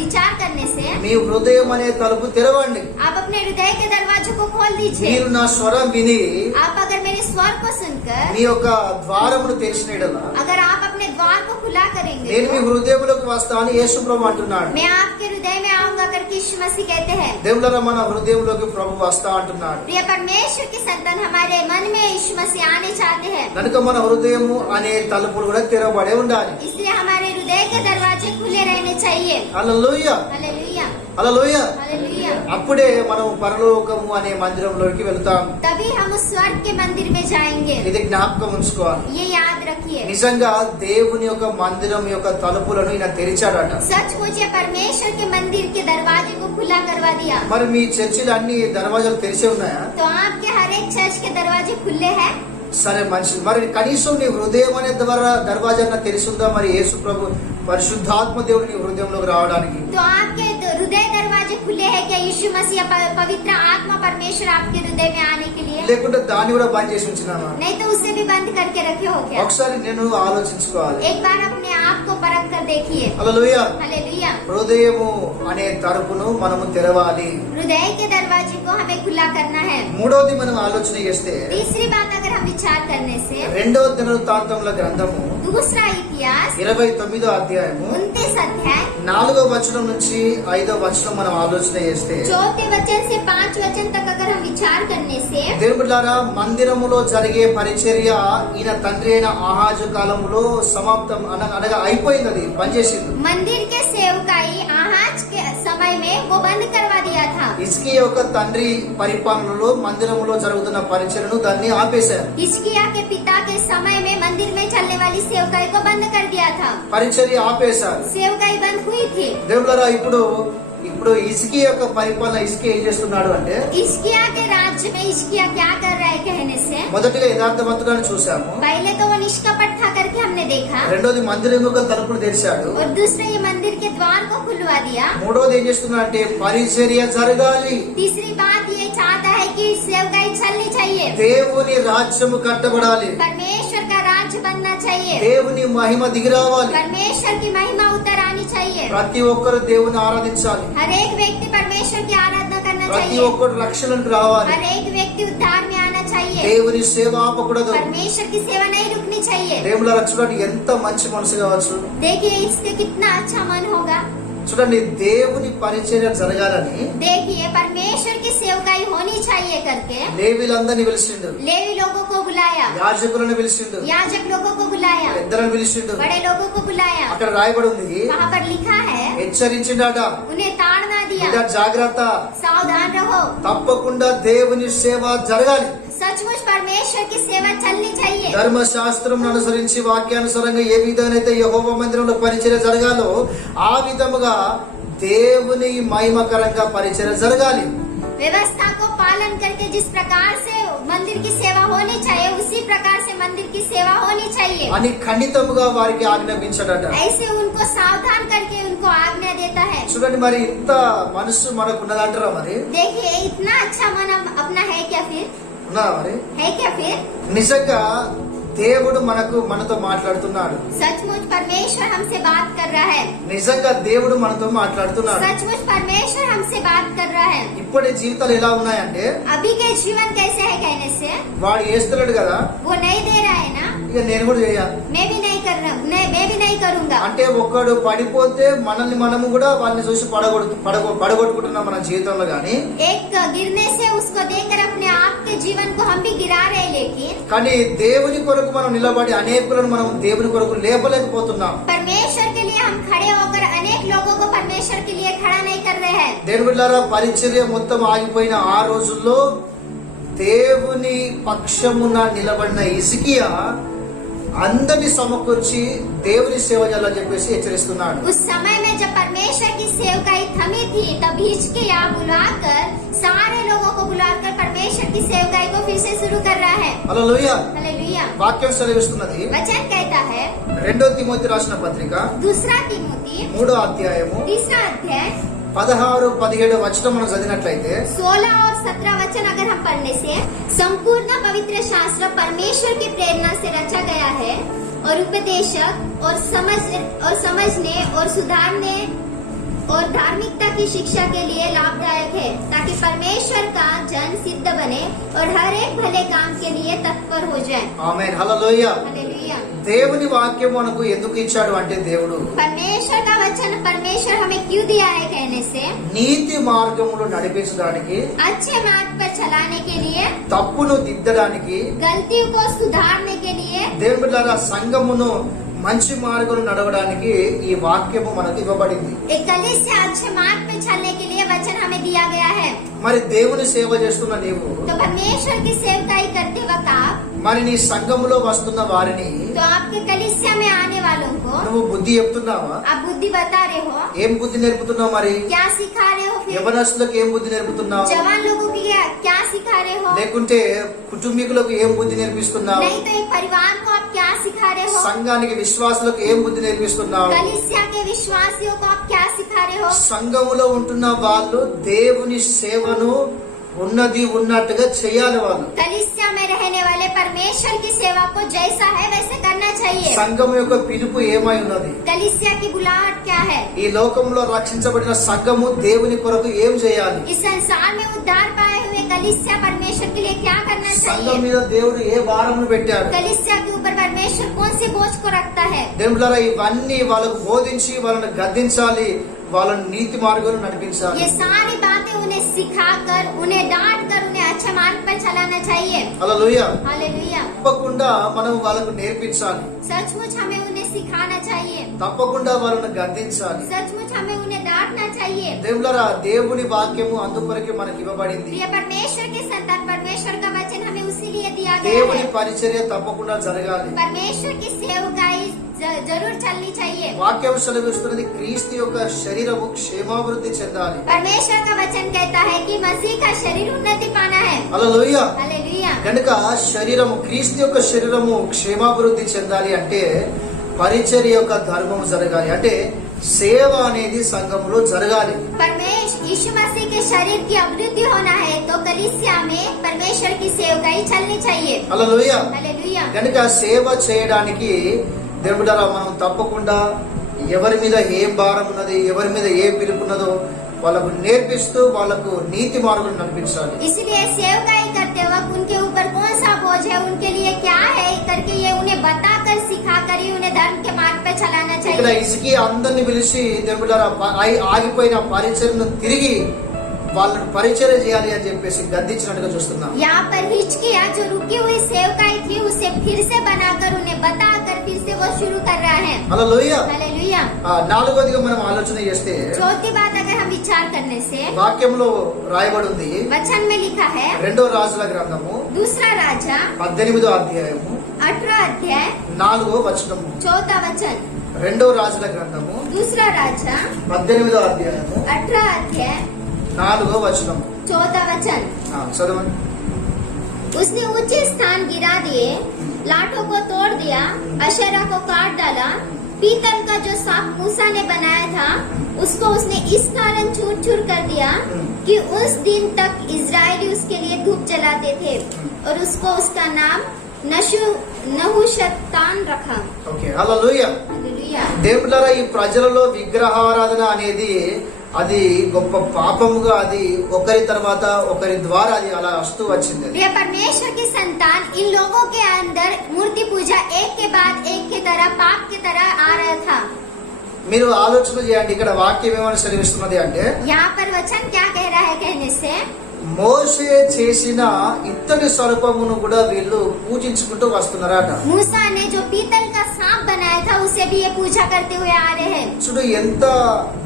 विचार करने से, మీ హృదయం అనే తలుపు తెరవండి. आप अपने हृदय के दरवाजे को खोल दीजिए। మీరు నా స్వరం విని आप अगर मेरे स्वर को सुनकर, మీ యొక్క ద్వారమును తెరిచిన యెడల अगर आप अपने द्वार को खुला करेंगे, నేను మీ హృదయములకు వస్తా అని యేసు ప్రభు అంటున్నాడు. मैं आपके हृदय में आऊंगा करके यीशु मसीह कहते हैं। దేవుళ్ళరా, మన హృదయంలోకి ప్రభు వస్తా అంటున్నాడు. प्रिय परमेश्वर की संतान, हमारे मन में यीशु मसीह आने चाहते हैं, కనుక మన హృదయము అనే తలుపులు కూడా తెరవబడే ఉండాలి. इसलिए हमारे हृदय के दरवाजे खुले रहने चाहिए। హల్లెలూయా, हालेलुया, హల్లెలూయా. हालेलुया। అప్పుడే మనం పరలోకము అనే మందిరంలోకి వెళ్తాం. तभी हम उस स्वर्ग के मंदिर में जाएंगे। ఇది జ్ఞాపకం ఉంచుకోవాలి. ये याद रखिए। నిజంగా దేవుని యొక్క మందిరం యొక్క తలుపులను ఈయన తెరిచాడట. सचमुच ये परमेश्वर के मंदिर के दरवाजे को खुला करवा दिया। మరి మీ చర్చిలు అన్ని దర్వాజాలు తెరిచే ఉన్నాయా? तो आपके हर एक चर्च के दरवाजे खुले हैं। సరే, మంచిది. మరి కనీసం నీ హృదయం అనే ద్వారా దర్వాజా తెలిసిందా? మరి యేసు ప్రభు పరిశుద్ధాత్మ దేవుడు నీ హృదయంలోకి రావడానికి तो आपके हृदय दरवाजे खुले हैं क्या? यीशु मसीह पवित्र आत्मा परमेश्वर आपके हृदय में आने के लिए? లేకుంటే దాన్ని కూడా బంద్ చేసి ఉంచినామా? नहीं तो उसे भी बंद करके रखे हो क्या? ఒకసారి నేను ఆలోచించుకోవాలి. एक बार अपने आप को परख कर देखिए। హల్లెలూయా. हालेलुया। హృదయము అనే తలుపును మనము తెరవాలి. हृदय के दरवाजे को हमें खुला करना है। మూడోది మనం ఆలోచన చేస్తే, तीसरी बात अगर हम विचार करने से, రెండవ దినవృత్తాంతముల గ్రంథము दूसरा इतिहास 29వ అధ్యాయము 29 अध्याय 4వ వచనం నుంచి 5వ వచనం మనం ఆలోచన చేస్తే, 4 वचन से 5 वचन तक अगर हम विचार करने से, దేవుడారా, మందిరములో జరిగే పరిచర్య ఈయన తండ్రి అయిన ఆహాజు కాలంలో సమాప్తం అనగా అయిపోయింది, అది పనిచేసింది. मंदिर के सेवकाई आहाज के समय में वो बंद करवा दिया था। హిజ్కియా యొక్క తండ్రి పరిపాలనలో మందిరములో జరుగుతున్న పరిచర్యను దాన్ని ఆపేశారు. हिजकिय्याह के पिता के समय में मंदिर में चलने वाली सेवकाई को बंद कर दिया था। పరిచర్య ఆపేశారు. सेवकाई बंद हुई थी। దేవుడారా, ఇప్పుడు హిజ్కియా యొక్క పరిపాలన హిజ్కియా ఏం చేస్తున్నాడు అంటే, हिजकिय्याह के राज्य में हिजकिय्याह क्या कर रहा है कहने से, మొదటిగా యథార్థవంతుడాన్ని చూసాము. पहले तो वो निष्कपट था करके हमने देखा, రెండోది మందిరం యొక్క తలుపులు తెరిచాడు. और दूसरे ये मंदिर के द्वार को खुलवा दिया। మూడోది ఏం చేస్తున్నాడంటే పరిచర్య జరగాలి. तीसरी बात ये चाहता है कि सेवकाई चलनी चाहिए, దేవుని రాజ్యము కట్టబడాలి. परमेश्वर का राज्य बनना चाहिए, దేవుని మహిమ దిగిరావాలి. परमेश्वर की महिमा उतर आनी चाहिए। ప్రతి ఒక్కరు దేవుని ఆరాధించాలి. हर एक व्यक्ति परमेश्वर की आराधना करना ప్రతి चाहिए. ఒక్కరు రక్షణకు రావాలి. हर एक व्यक्ति उद्धार में आना चाहिए. దేవుని సేవ ఆపకూడదు. परमेश्वर की सेवा नहीं रुकनी चाहिए. దేవుల చూడండి ఎంత మంచి మనసు కావచ్చు. देखिए इससे कितना अच्छा मन होगा. చూడండి దేవుని పరిచర్య జరగాలని देखिए परमेश्वर की सेवकाई होनी चाहिए करके లేవీలందరినీ పిలిచిండు. लेवी लोगों को बुलाया, యాజకులను పిలిచిండు. याजक लोगों को बुलाया, పెద్దలను పిలిచిండు. बड़े लोगों को बुलाया. అక్కడ రాయబడి ఉంది, वहाँ पर लिखा है హెచ్చరించిండట. उन्हें ताड़ना दिया, బిడ్డ జాగ్రత్త, सावधान रहो. తప్పకుండా దేవుని సేవ జరగాలి. सचमुच परमेश्वर की सेवा चलनी चाहिए. ధర్మశాస్త్రం అనుసరించి వాక్యానుసారంగా ఏ విధంగా యెహోవా మందిరంలో పరిచర్య జరగాలో ఆ విధముగా దేవుని మహిమకరంగా పరిచర్య జరగాలి. व्यवस्था को पालन करके जिस प्रकार से मंदिर की सेवा होनी चाहिए उसी प्रकार से मंदिर की सेवा होनी चाहिए. అని ఖండితముగా వారికి ఆజ్ఞాపించాడట. ऐसे उनको सावधान करके उनको आज्ञा देता है. చూడండి మరి ఇంత మనసు మనకు ఉన్నదంటారా? మరి देखिए इतना अच्छा मन अपना है क्या फिर? ఉన్నదా? మరి है क्या फिर? నిజంగా దేవుడు మనతో మాట్లాడుతున్నాడు. सचमुच परमेश्वर हमसे बात कर रहा है. నిజంగా దేవుడు మనతో మాట్లాడుతున్నాడు. सचमुच परमेश्वर हमसे बात कर रहा है. ఇప్పటి జీవితాలు ఎలా ఉన్నాయంటే अभी के जीवन कैसे है कहने से వాడు చేస్తున్నాడు కదా, वो नहीं दे रहा है ना, ఇక నేను కూడా చేయాలి. मैं भी नहीं कर रहा, मैं भी नहीं करूंगा. అంటే ఒకడు పడిపోతే మనల్ని మనము కూడా వాళ్ళని చూసి పడగొట్టుకుంటున్నాం మన జీవితంలో. గాని एक गिरने से उसको देखकर अपने आप के जीवन को हम भी गिरा रहे, लेकिन కానీ దేవుని కొరకు మనం నిలబడి అనేకులను మనం దేవుని కొరకు లేపలేకపోతున్నాం. परमेश्वर के लिए हम खड़े होकर अनेक लोगों को परमेश्वर के लिए खड़ा नहीं कर रहे हैं. దేవుని బిడ్డలారా, పరిచర్య మొత్తం ఆగిపోయిన ఆ రోజుల్లో దేవుని పక్షమున నిలబడిన హిజ్కియా అందరిని సమకూర్చి దేవుని సేవ చేయాలని చెప్పేసి హెచ్చరిస్తున్నాడు. उस समय में जब परमेश्वर की सेवकाई थमी थी तब हिजकिय्याह बुलाकर सारे लोगों को बुलाकर परमेश्वर की सेवकाई को फिर से शुरू कर रहा है. హల్లెలూయా. हालेलुया. వాక్యం సెలవిస్తున్నది. वचन कहता है 2 తిమోతి రాసిన పత్రిక दूसरा तिमोथी 3వ అధ్యాయము 3रा अध्याय 16-17 వచనం మనం చదివినట్లయితే 16 और 17 वचन अगर हम पढ़ने से संपूर्ण पवित्र शास्त्र परमेश्वर की प्रेरणा से रचा गया है और उपदेशक और समझने और सुधारने और धार्मिकता की शिक्षा के लिए लाभदायक है, ताकि परमेश्वर का जन सिद्ध बने और हर एक भले काम के लिए तत्पर हो जाए. ఆమేన్. హల్లెలూయా. हालेलुया. దేవుని వాక్యం మనకు ఎందుకు ఇచ్చాడు అంటే దేవుడు परमेश्वर का वचन परमेश्वर हमें क्यों दिया है कहने से నీతి మార్గములో నడిపించడానికి, अच्छे मार्ग पर चलाने के लिए, తప్పును దిద్దడానికి, गलतियों को सुधारने के लिए, దేవుని బిడ్డలారా సంఘమును మంచి మార్గంలో నడవడానికి ఈ వాక్యము మనకు ఇవ్వబడింది. एक कलीसिया अच्छे मार्ग पे चलने के लिए वचन हमें दिया गया है. మరి దేవుని సేవ చేస్తున్న నీవు, तो परमेश्वर की सेवकाई करते वक्त आप, మరి నీ సంఘములో వస్తున్న వారిని तो आपके कलीसिया में आने वालों को నువ్వు బుద్ధి చెప్తున్నావా? आप बुद्धि बता रहे हो, ఏం బుద్ధి నేర్పుతున్నావు? మరి क्या सिखा रहे हो? फिर యవనస్తులకు ఏం బుద్ధి నేర్పుతున్నావు? जवान लोगों की क्या सिखा रहे हो? లేకుంటే కుటుంబీకులకు ఏం బుద్ధి నేర్పిస్తున్నావు? नहीं तो एक परिवार को आप क्या सिखा रहे हो? సంఘానికి విశ్వాసులకు ఏం బుద్ధి నేర్పిస్తున్నావు? कलीसिया के विश्वासियों को आप क्या सिखा रहे हो? సంఘములో ఉంటున్న వాళ్ళు దేవుని సేవను ఉన్నట్టుగా చేయాలి. వాళ్ళు कलीसिया में रहने वाले परमेश्वर की सेवा को जैसा है वैसे करना चाहिए. సంఘం యొక్క పిలుపు ఏమై ఉన్నది? कलीसिया की बुलाहट क्या है? ఈ లోకంలో రక్షించబడిన సంఘము దేవుని కొరకు ఏం చేయాలి? इस संसार में उद्धार पाए हुए कलीसिया परमेश्वर के लिए क्या करना సంఘం चाहिए? మీద దేవుడు ఏ భారమును పెట్టాడు? कलीसिया के ऊपर परमेश्वर कौन से बोझ को रखता है? దేవుడారా ఇవన్నీ వాళ్ళకు బోధించి వాళ్ళని గద్దించాలి, వాళ్ళని నీతి మార్గంలో నడిపించాలి. ये सारी बातें उन्हें सिखाकर, उन्हें डांट कर, उन्हें अच्छे मार्ग पर चलाना चाहिए. హల్లెలూయా. हालेलुया. తప్పకుండా మనం వాళ్ళకు నేర్పించాలి, सचमुच हमें उन्हें सिखाना चाहिए, తప్పకుండా వాళ్ళని గద్దించాలి. सचमुच हमें उन्हें डांटना चाहिए. దేవుడారా దేవుని వాక్యము అందుకొరకే మనకి ఇవ్వబడింది. प्रिय परमेश्वर के संतान, परमेश्वर का वचन हमें उसी लिए दिया गया దేవుని है. పరిచర్య తప్పకుండా జరగాలి. परमेश्वर की सेवकाई जरूर चलनी चाहिए. వాక్యం సెలవిస్తున్నది క్రీస్తు యొక్క శరీరము క్షేమాభివృద్ధి చెందాలి. परमेश्वर का वचन कहता है कि मसीह का शरीर उन्नति पाना है. హల్లెలూయా. हालेलुया. కనుక శరీరము క్రీస్తు యొక్క శరీరము క్షేమాభివృద్ధి చెందాలి అంటే పరిచర్య యొక్క ధర్మము జరగాలి, అంటే సేవ అనేది సంఘములో జరగాలి. परमेश्वर यीशु मसीह के शरीर की अभिवृद्धि होना है तो कलीसिया में परमेश्वर की सेवकाई चलनी चाहिए. హల్లెలూయా. हालेलुया. కనుక సేవ చేయడానికి దేవుడారా మనం తప్పకుండా ఎవరి మీద ఏ భారం ఉన్నది, ఎవరి మీద ఏ పిలుపు ఉన్నదో వాళ్ళకు నేర్పిస్తూ వాళ్ళకు నీతి మార్గం నడిపించాలి. इसलिए सेवकाई करते वक्त उनके ऊपर कौन सा बोझ है, उनके लिए क्या है करके ये उन्हें बताकर सिखाकर ही उन्हें धर्म के मार्ग पे चलाना ఇక్కడ चाहिए। హిజ్కియా అందరిని పిలిచి దేవుడారా ఆగిపోయిన పరిచర్ను తిరిగి వాళ్ళని పరిచర్య చేయాలి అని చెప్పేసి గద్దించినట్టుగా చూస్తున్నాం. यहाँ पर हिचकिया जो रुकी हुई सेवकाई थी उसे फिर से बनाकर उन्हें बताकर फिर से वो शुरू कर रहा है। హల్లెలూయా. हालेलुया। నాలుగోదిగా మనం ఆలోచన చేస్తే चौथी बात अगर हम विचार करने से వాక్యంలో రాయబడి ఉంది, वचन में लिखा है, రెండో రాజుల గ్రంథము दूसरा राजा 18వ అధ్యాయము 18 अध्याय 4వ వచనము. चौथा वचन, రెండో రాజుల గ్రంథము दूसरा राजा 18వ అధ్యాయము 18 अध्याय 4వ వచనము. चौथा वचन। చదవండి. उसने ऊंचे स्थान गिरा दिए, लाठों को तोड़ दिया, अशेरा को काट डाला, पीतल का जो सांप मूसा ने बनाया था उसको उसने इस कारण चूर चूर कर दिया कि उस दिन तक इजरायली उसके लिए धूप जलाते थे और उसको उसका नाम नहुशतान रखा। ఓకే, హల్లెలూయా. हालेलुया। దేవులారా, ఈ ప్రజలలో విగ్రహారాధన అనేది అది గొప్ప పాపముగా అది ఒకరి తర్వాత ఒకరి ద్వారా అది అలా వస్తూ వచ్చింది. प्रिय परमेश्वर की संतान, इन लोगों के अंदर मूर्ति पूजा एक के बाद एक की तरह पाप की तरह आ रहा था। మీరు ఆలోచన చేయండి, ఇక్కడ వాక్యం ఏమని సెలవిస్తున్నది అంటే, यहाँ पर वचन क्या कह रहा है कहने से, మోషే చేసిన ఇత్తడి సర్పమును కూడా వీళ్ళు పూజించుకుంటూ వస్తున్నారట. मूसा ने जो पीतल का सांप बनाया था उसे भी ये पूजा करते हुए आ रहे हैं। చూడు, ఎంత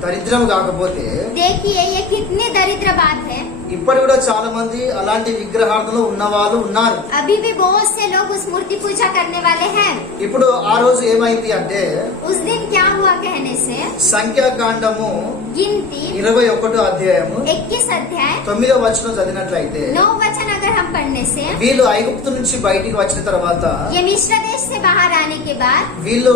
దరిద్రం కాకపోతే देखिए ये कितनी दरिद्र बात है। ఇప్పటి కూడా చాలా మంది అలాంటి విగ్రహార్థులు ఉన్న వాళ్ళు ఉన్నారు. अभी भी बहुत से लोग उस मूर्ति पूजा करने वाले हैं। ఇప్పుడు ఆ రోజు ఏమైంది అంటే, उस दिन क्या हुआ कहने से, సంఖ్యాకాండము गिनती 21వ అధ్యాయము 21 अध्याय 9వ వచనం చదివినట్లయితే, 9 वचन अगर हम पढ़ने से, వీళ్ళు ఐగుప్తు నుంచి బయటికి వచ్చిన తర్వాత ये मिस्र देश से बाहर आने के बाद వీళ్ళు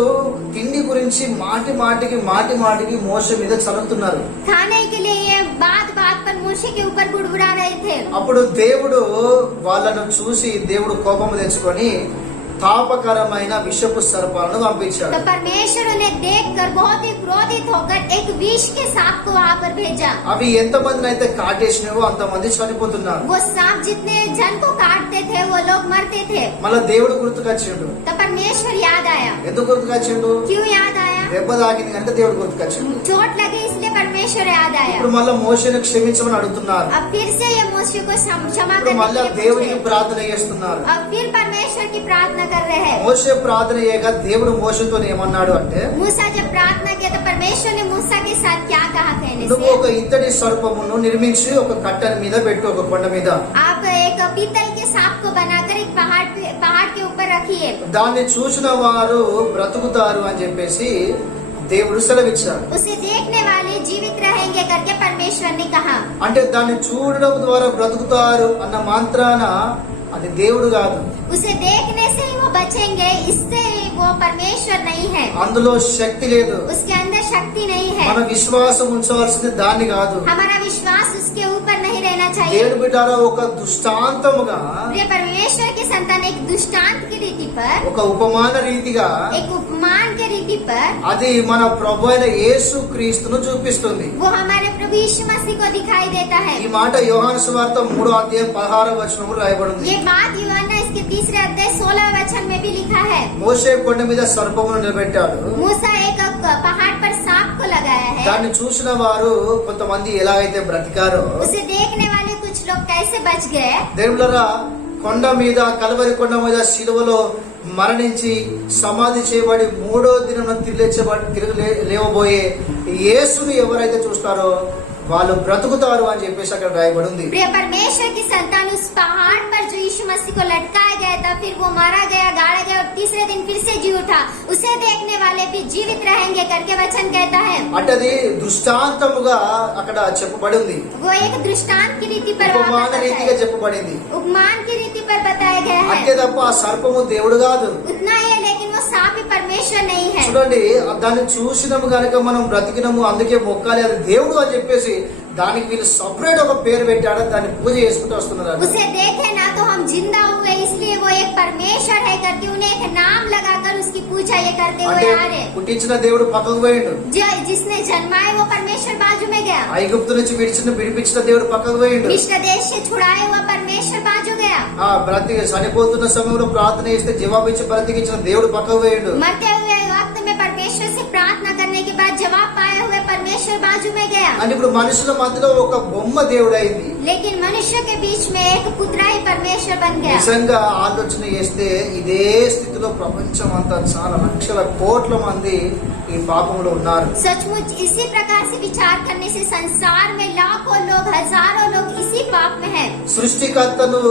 తిండి గురించి మాటి మాటికి మోషే మీద చదువుతున్నారు. खाने के लिए ये बात बात पर मूसे के ऊपर बुड़बुड़ा रहे थे। అప్పుడు దేవుడు వాళ్ళను చూసి దేవుడు కోపము తెచ్చుకొని తాపకరమైన విషపు సర్పాలను పంపించాడు. तो परमेश्वर उन्हें देखकर बहुत ही क्रोधित होकर एक विष के सांप को वहाँ पर भेजा। అవి ఎంతమందిని అయితే కాటేసినవో అంతమంది చనిపోతున్నారు. वो सांप जितने जन को काटते थे वो लोग मरते थे। మళ్ళా దేవుడు గుర్తుకొచ్చిండు. तो परमेश्वर याद आया। ఎందుకు గుర్తుకొచ్చిండు? क्यों याद आया? దెబ్బ తాకింది కనుక దేవుడు గుర్తుకొచ్చిండు. चोट लगी इसलिए परमेश्वर याद आया। ఇప్పుడు మళ్ళా మోషేను క్షమించమని అడుగుతున్నారు. अब फिर से ये मूसे को क्षमा ఇప్పుడు करने మళ్ళా के लिए దేవుడికి पूछे। ప్రార్థన చేస్తున్నారు. अब फिर परमेश्वर की प्रार्थना कर रहे हैं। మోషే ప్రార్థన చేయగా దేవుడు మోషేతో ఏమన్నాడు అంటే, मूसा जब प्रार्थना किया तो परमेश्वर ने मूसा के साथ क्या कहा कहने నువ్వు से, ఒక ఇత్తడి సర్పమును నిర్మించి ఒక కట్టెల మీద పెట్టు, ఒక కొండ మీద. आप एक पीतल के सांप को बनाकर एक पहाड़ के ऊपर रखिए। దాన్ని చూసిన వారు బ్రతుకుతారు అని చెప్పేసి దేవుడు సెలవిచ్చాడు. उसे देखने वाले जीवित रहेंगे करके परमेश्वर ने कहा। అంటే దాన్ని చూడడం ద్వారా బ్రతుకుతారు అన్న మాత్రాన అది దేవుడు కాదు. उसे देखने से ही वो बचेंगे, इससे वो परमेश्वर नहीं है। అందులో శక్తి లేదు. उसके अंदर शक्ति नहीं है। మన విశ్వాసం ఉంచవలసింది దాన్ని కాదు. हमारा विश्वास उसके ऊपर नहीं रहना चाहिए। దేవుడు బిడ్డారా, ఒక దృష్టాంతముగా, प्रिय परमेश्वर के संतान, एक दृष्टांत की रीति पर, ఒక ఉపమాన రీతిగా एक उपमान के रीति पर అది మన ప్రభు అయిన యేసు క్రీస్తును చూపిస్తుంది. वो हमारे प्रभु यीशु मसीह को दिखाई देता है। ఈ మాట యోహాను సువార్త 3వ అధ్యాయం 16వ వచనంలో రాయబడింది. ये बात यूहन्ना इसके 3 अध्याय 16 वचन में भी लिखा है। మోషే కొండ మీద సర్పమును నిలబెట్టాడు. मूसा एक पहाड़ पर सांप को लगाया है। దాన్ని చూసిన వారు కొంతమంది ఎలా అయితే బ్రతికారో, उसे देखने वाले कुछ लोग कैसे बच गए। దేవులరా, కొండ మీద, కల్వరి కొండ మీద శిలువలో మరణించి సమాధి చేయబడి 3వ దినం తిరిగి లేవబోయే యేసుని ఎవరైతే చూస్తారో వాళ్ళు బ్రతుకుతారు అని చెప్పేసి అక్కడ రాయబడి ఉంది. प्रिय परमेश्वर की संतान, उस पहाड़ पर जो यीशु मसीह को लटकाया गया था, फिर वो मारा गया, गाड़ा गया और तीसरे दिन फिर से जी उठा, उसे देखने वाले भी जीवित रहेंगे करके वचन कहता है। అంటే అది దృష్టాంతముగా అక్కడ చెప్పబడి ఉంది. वो एक दृष्टांत की रीति पर वहाँ ఉపమాన पर రీతిగా बताया। చెప్పబడింది. उपमान की रीति पर बताया गया అంతే है। తప్ప ఆ సర్పము దేవుడు కాదు. उतना ही है, लेकिन वो सांप ही परमेश्वर नहीं है। చూడండి, దాన్ని చూసినాము కనుక మనం బ్రతికినాము, అందుకే మొక్కాలి, అది దేవుడు అని చెప్పేసి దానికి వీళ్ళు సపరేట్ ఒక పేరు పెట్టాడు, దాన్ని పూజ చేసుకుంటూ వస్తున్నారు. उसे देखे ना तो हम जिंदा हुए, इसलिए वो एक परमेश्वर है करके उन्हें एक नाम लगाकर उसकी पूजा ये करते అంటే हुए आ रहे। పుట్టించిన దేవుడు పక్కకు పోయిండు, जिसने जन्माए वो परमेश्वर बाजू में गया, ఐగుప్తు నుంచి విడిపించిన దేవుడు పక్కకు పోయిండు, मिस्र देश से छुड़ाए हुआ परमेश्वर बाजू गया, చనిపోతున్న సమయంలో ప్రార్థన చేస్తే జవాబిచ్చి బ్రతికించిన దేవుడు పక్కకు పోయిండు. मरते हुए वक्त में परमेश्वर से प्रार्थना करने के बाद जवाब पाए हुए परमेश्वर बाजू में गया। అంటే ఇప్పుడు మనుషుల మధ్యలో ఒక బొమ్మ దేవుడు అయింది. लेकिन मनुष्य के बीच में एक पुत्रा ही परमेश्वर बन गया। నిజంగా ఆలోచన చేస్తే ఇదే స్థితిలో ప్రపంచం అంతా చాలా లక్షల కోట్ల మంది ఈ పాపంలో ఉన్నారు. सचमुच इसी प्रकार से विचार करने से संसार में लाखों लोग, हजारों लोग इसी पाप में हैं। సృష్టికర్తను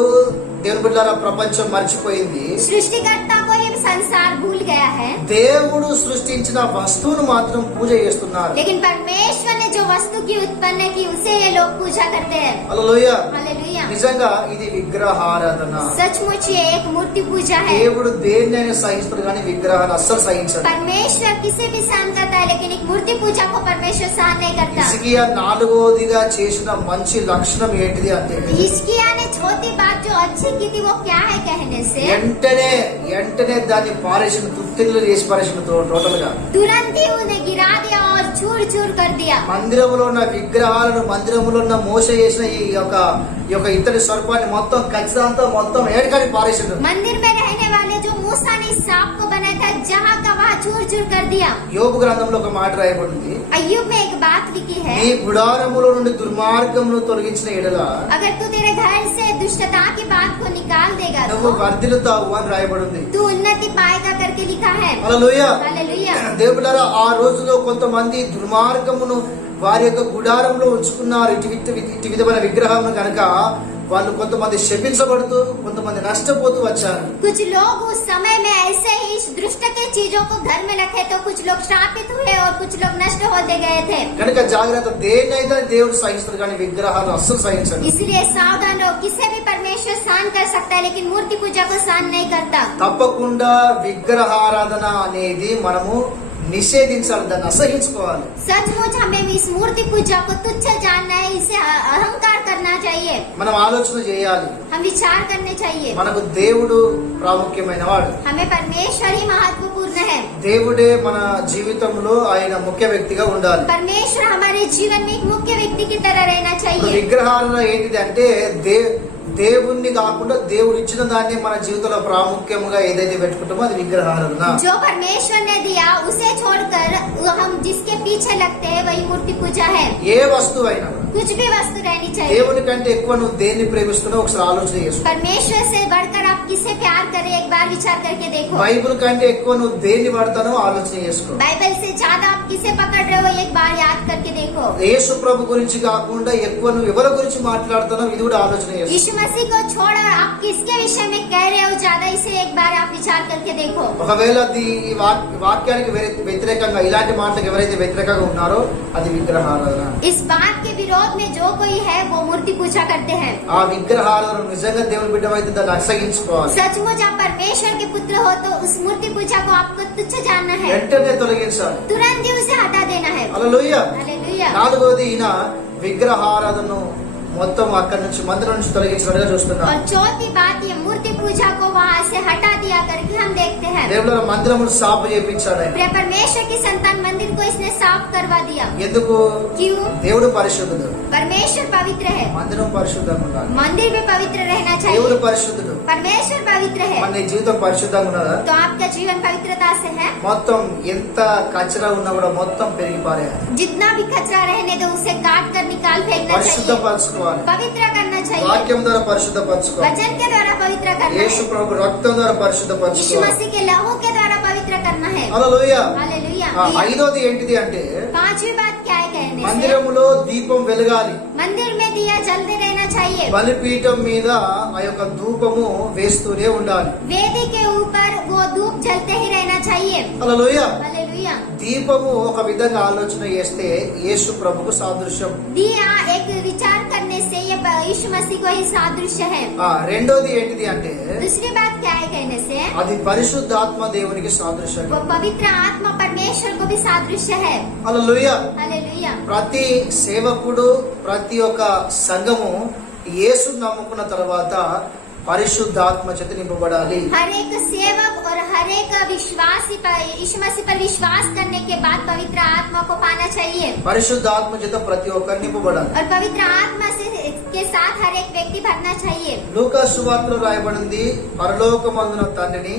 దేవుని బిడ్డలారా ప్రపంచం మర్చిపోయింది. सृष्टिकर्ता को ये संसार भूल गया है, దేవుడు సృష్టించిన వస్తువును మాత్రం పూజ చేస్తున్నారు. लेकिन परमेश्वर ने जो वस्तु की उत्पन्न की उसे ये लोग पूजा करते हैं। హల్లెలూయా. हालेलुया। నిజంగా ఇది విగ్రహారాధన. सचमुच ये एक मूर्ति पूजा है। దేవుడు దేన్నైనా సహిస్తాడు కానీ విగ్రహాన్ని అస్సలు సహించడు. परमेश्वर किसी भी सहन करता है, लेकिन एक मूर्ति पूजा को परमेश्वर सहन नहीं करता। హిజ్కియా నాలుగోదిగా చేసిన మంచి లక్షణం ఏంటిది అంటే हिजकिय्याह ने छोटी बात जो अच्छी की थी वो क्या है कहने से, వెంటనే దాన్ని పారేసిన తుత్తిళ్ళు చేసి పారేసిన టోటల్ గా तुरंत ही उन्हें गिरा दिया और चूर चूर कर दिया। మందిరంలో ఉన్న విగ్రహాలను, మందిరంలో ఉన్న మోస చేసిన ఈ యొక్క ఇతడి స్వరూపాన్ని మొత్తం ఖచ్చితంగా మొత్తం ఏడుకని పారేసిండు. मंदिर में रहने वाले जो मूसा ने इस सांप को बनाया था, जहाँ का वहाँ चूर चूर कर दिया। యోబు గ్రంథంలో ఒక మాట రాయబడింది, अय्यूब में एक बात लिखी है, నీ గుడారములో నుండి దుర్మార్గమును తొలగించిన ఎడల अगर तू तेरे घर से दुष्टता की बात को निकाल देगा నువ్వు तो వర్ధిల్లుతావు అని రాయబడింది. तू उन्नति पाएगा करके लिखा है। హల్లెలూయా. हालेलुया। దేవుడారా ఆ రోజులో కొంతమంది దుర్మార్గమును వారి యొక్క గుడారంలో ఉంచుకున్నారు. ఇటు విధమైన విగ్రహం కనుక వాళ్ళు కొంతమంది శపించబడుతూ కొంతమంది నష్టపోతూ వచ్చారు. कुछ लोग उस समय में ऐसे ही इस दुष्ट के चीजों को घर में रखे तो कुछ लोग श्रापित हुए और कुछ लोग नष्ट होते गए थे। కనుక జాగ్రత్త, దేన్నైతే దేవుడు సహిస్తాడు కానీ విగ్రహాలు అస్సలు సహించడు. इसलिए सावधान रहो, किसे भी परमेश्वर सहन कर सकता है, लेकिन मूर्ति पूजा को सहन नहीं करता। తప్పకుండా విగ్రహారాధన అనేది మనము నిషేధించాలి, దాన్ని అసహించుకోవాలి. सचमुच हमें इस मूर्ति पूजा को तुच्छ जानना है, इसे अहंकार करना चाहिए। మనం ఆలోచన చేయాలి. हम विचार करने चाहिए। మనకు దేవుడు ప్రాముఖ్యమైన వాడు. हमें परमेश्वर ही महत्वपूर्ण है। దేవుడే మన జీవితంలో ఆయన ముఖ్య వ్యక్తిగా ఉండాలి. परमेश्वर हमारे जीवन में एक मुख्य व्यक्ति की तरह रहना ఇప్పుడు चाहिए। విగ్రహారాధన ఏంటిది అంటే దేవుణ్ణి కాకుండా దేవుడు ఇచ్చిన దాన్ని మన జీవితంలో ప్రాముఖ్యంగా ఏదైతే పెట్టుకుంటామో అది విగ్రహారాధన. जो परमेश्वर ने दिया उसे छोड़कर हम जिसके पीछे लगते हैं वही मूर्ति पूजा है। ఏ వస్తువు అయినా कुछ भी वस्तु रहनी चाहिए। దేవుని కంటే ఎక్కువ నువ్వు దేన్ని ప్రేమిస్తున్నావు ఒకసారి ఆలోచన చేసుకో. परमेश्वर से बढ़कर आप किसे प्यार करें, एक बार विचार करके देखो। బైబిల్ కంటే ఎక్కువ నువ్వు దేన్ని వాడతానో ఆలోచన చేసుకో. बाइबल से ज्यादा आप किसे पकड़ रहे हो, एक बार याद करके देखो। యేసు ప్రభు గురించి కాకుండా ఎక్కువ నువ్వు ఎవరి గురించి మాట్లాడుతానో ఇది కూడా ఆలోచన చేసుకో. यीशु मसीह को छोड़ आप किसके विषय में कह रहे हो ज्यादा, इसे एक बार आप विचार करके देखो। ఒకవేళ ఈ వాక్యానికి వ్యతిరేకంగా ఇలాంటి మాటలకు ఎవరైతే వ్యతిరేకంగా ఉన్నారో అది విగ్రహారాధన. इस बात के विरोध में जो कोई है वो मूर्ति पूजा करते हैं। ఆ విగ్రహారాధన నిజంగా దేవుని బిడ్డమైతే దాన్ని అసహించుకోవాలి. सचमुच आप परमेश्वर के पुत्र हो तो उस मूर्ति पूजा को आपको तुच्छ जानना है, వెంటనే తొలగించాలి. तुरंत ही उसे हटा देना है। హల్లెలూయా. हालेलुया। నాలుగోది ఈయన విగ్రహారాధనను మొత్తం అక్కడి నుంచి మందిరం నుంచి తొలగించినట్టుగా చూస్తున్నాం. और चौथी बात, ये मूर्ति पूजा को वहाँ से हटा दिया करके हम देखते हैं। దేవుడు మందిరమును సాపు చేయించాడు ఆయన. परमेश्वर की संतान मंदिर को इसने साफ करवा दिया। ఎందుకు? क्यों? దేవుడు పరిశుద్ధుడు, परमेश्वर पवित्र है, మందిరం పరిశుద్ధంగా ఉండాలి. मंदिर भी पवित्र रहना దేవుడు चाहिए। పరిశుద్ధుడు, परमेश्वर पवित्र है, మన నీ జీవితం పరిశుద్ధంగా ఉన్నదా? तो आपका जीवन पवित्रता से है। మొత్తం ఎంత కచరా ఉన్నా కూడా మొత్తం పెరిగి పారేయాలి. जितना भी कचरा रहने दो उसे काट कर निकाल फेंकना चाहिए। పరిశుద్ధపరచుకోవాలి. पवित्र करना चाहिए, వాక్యం ద్వారా పరిశుద్ధపరచుకోవాలి. वचन के द्वारा पवित्र करना యేసు है, ప్రభు రక్తం ద్వారా यीशु పరిశుద్ధపరచుకోవాలి. मसीह के लहू के द्वारा पवित्र करना है। హల్లెలూయా. हालेलुया। ఐదోది ఏంటిది అంటే पांचवी बात क्या है कहने से, మందిరములో దీపం వెలగాలి. मंदिर में दिया जलते रहना चाहिए, బలిపీఠం మీద ఆ యొక్క ధూపము వేస్తూనే ఉండాలి. वेदी के ऊपर वो धूप जलते ही रहना चाहिए। హల్లెలూయా. हालेलुया। దీపము ఒక విధంగా ఆలోచన చేస్తే యేసు ప్రభుకు సాదృశ్యం. दिया एक विचार करने से ये यीशु मसीह को ही सादृश्य है। రెండోది ఏంటిది అంటే दूसरी बात क्या है कहने से, అది పరిశుద్ధాత్మ దేవునికి సాదృశ్యం. वो पवित्र आत्मा परमेश्वर को भी सादृश्य है। హల్లెలూయా. हालेलुया। ప్రతి సేవకుడు, ప్రతి ఒక్క సంఘము యేసు నమ్ముకున్న తర్వాత పరిశుద్ధాత్మ చేత నింపబడాలి. हर एक सेवक और हर एक विश्वासी पर यीशु मसीह पर विश्वास करने के बाद पवित्र आत्मा को पाना चाहिए పరిశుద్ధాత్మ చేత ప్రతి ఒక్కరు నింపబడాలి. और पवित्र आत्मा से के साथ हर एक व्यक्ति भरना चाहिए। లూకా సువార్తలో రాయబడింది, పరలోకమందున తండ్రిని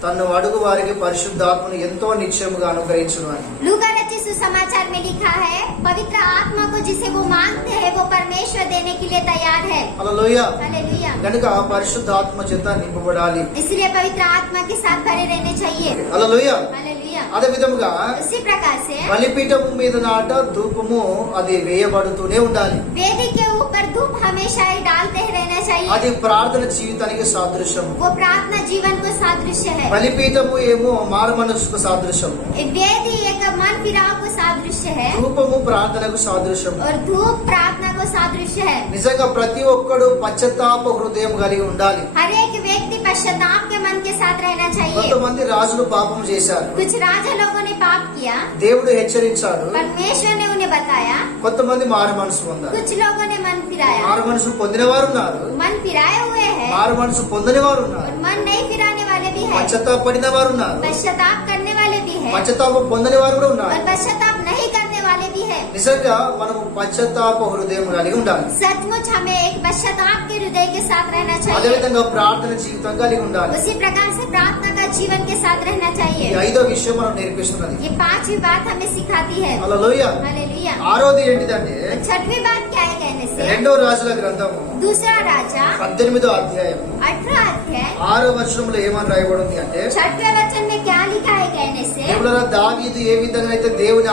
తన్ను అడుగు వారికి పరిశుద్ధాత్మను ఎంతో నిశ్చయముగా అనుగ్రహించును అని. लूका रचित सुसमाचार में लिखा है, पवित्र आत्मा को जिसे वो मांगते हैं वो परमेश्वर देने के लिए तैयार है। హల్లెలూయా. हालेलुया। కనుక పరిశుద్ధాత్మ చేత నింపబడాలి. इसलिए पवित्र आत्मा के साथ भरे रहने चाहिए। హల్లెలూయా. हालेलुया। అదే విధముగా उसी प्रकार से బలిపీఠము మీద నాట ధూపము అది వేయబడుతూనే ఉండాలి. वेदी के ऊपर धूप हमेशा ही डालते ही रहना चाहिए। అది ప్రార్థన జీవితానికి సాదృశ్యం. वो प्रार्थना जीवन को सादृश्य है। బలిపీఠము ఏమో మారు మనసుకు సాదృశ్యం. वेदी एक मन फिराव को सादृश्य है ధూపము ప్రార్థనకు సాదృశ్యం. और धूप प्रार्थना को सादृश्य है। నిజంగా ప్రతి ఒక్కడు పశ్చాత్తాప హృదయం కలిగి ఉండాలి. हर एक व्यक्ति पश्चाताप के मन के साथ रहना चाहिए। కొంతమంది రాజులు పాపం చేశారు, कुछ राजा लोगों ने पाप किया, దేవుడు హెచ్చరించాడు. परमेश्वर ने उन्हें बताया। కొంతమంది మారు మనసు పొందారు. कुछ लोगों ने मन फिराया, మారు మనసు పొందిన వారు ఉన్నారు, मन फिराए हुए हैं మారు మనసు పొందని వారు ఉన్నారు, और मन नहीं फिराने वाले भी है, పశ్చాత్తాప పడిన వారు ఉన్నారు, पश्चाताप करने वाले भी है పశ్చాత్తాప పొందని వారు కూడా और ఉన్నారు. पश्चाताप नहीं करने वाले भी है। నిజంగా మనము పశ్చాత్తాప హృదయం కలిగి ఉండాలి. सचमुच हमें एक पश्चाताप के हृदय के साथ रहना चाहिए। అదేవిధంగా ప్రార్థన జీవితం కలిగి ఉండాలి. उसी प्रकार से प्रार्थना का जीवन के साथ रहना ఈ चाहिए। 5వ విషయం మనం నేర్పిస్తున్నది. ये 5वीं बात हमें सिखाती है। హల్లెలూయా. हालेलुया। 6వది ఏంటిదంటే 6वीं बात क्या है कहने से, 2వ రాజుల గ్రంథము दूसरा राजा 18వ అధ్యాయము 18 अध्याय 6వ వచనంలో ఏమని రాయబడింది అంటే, 6वें वचन में क्या लिखा है कहने से, దేవుడా దావీదు ఏ విధంగా అయితే దేవుని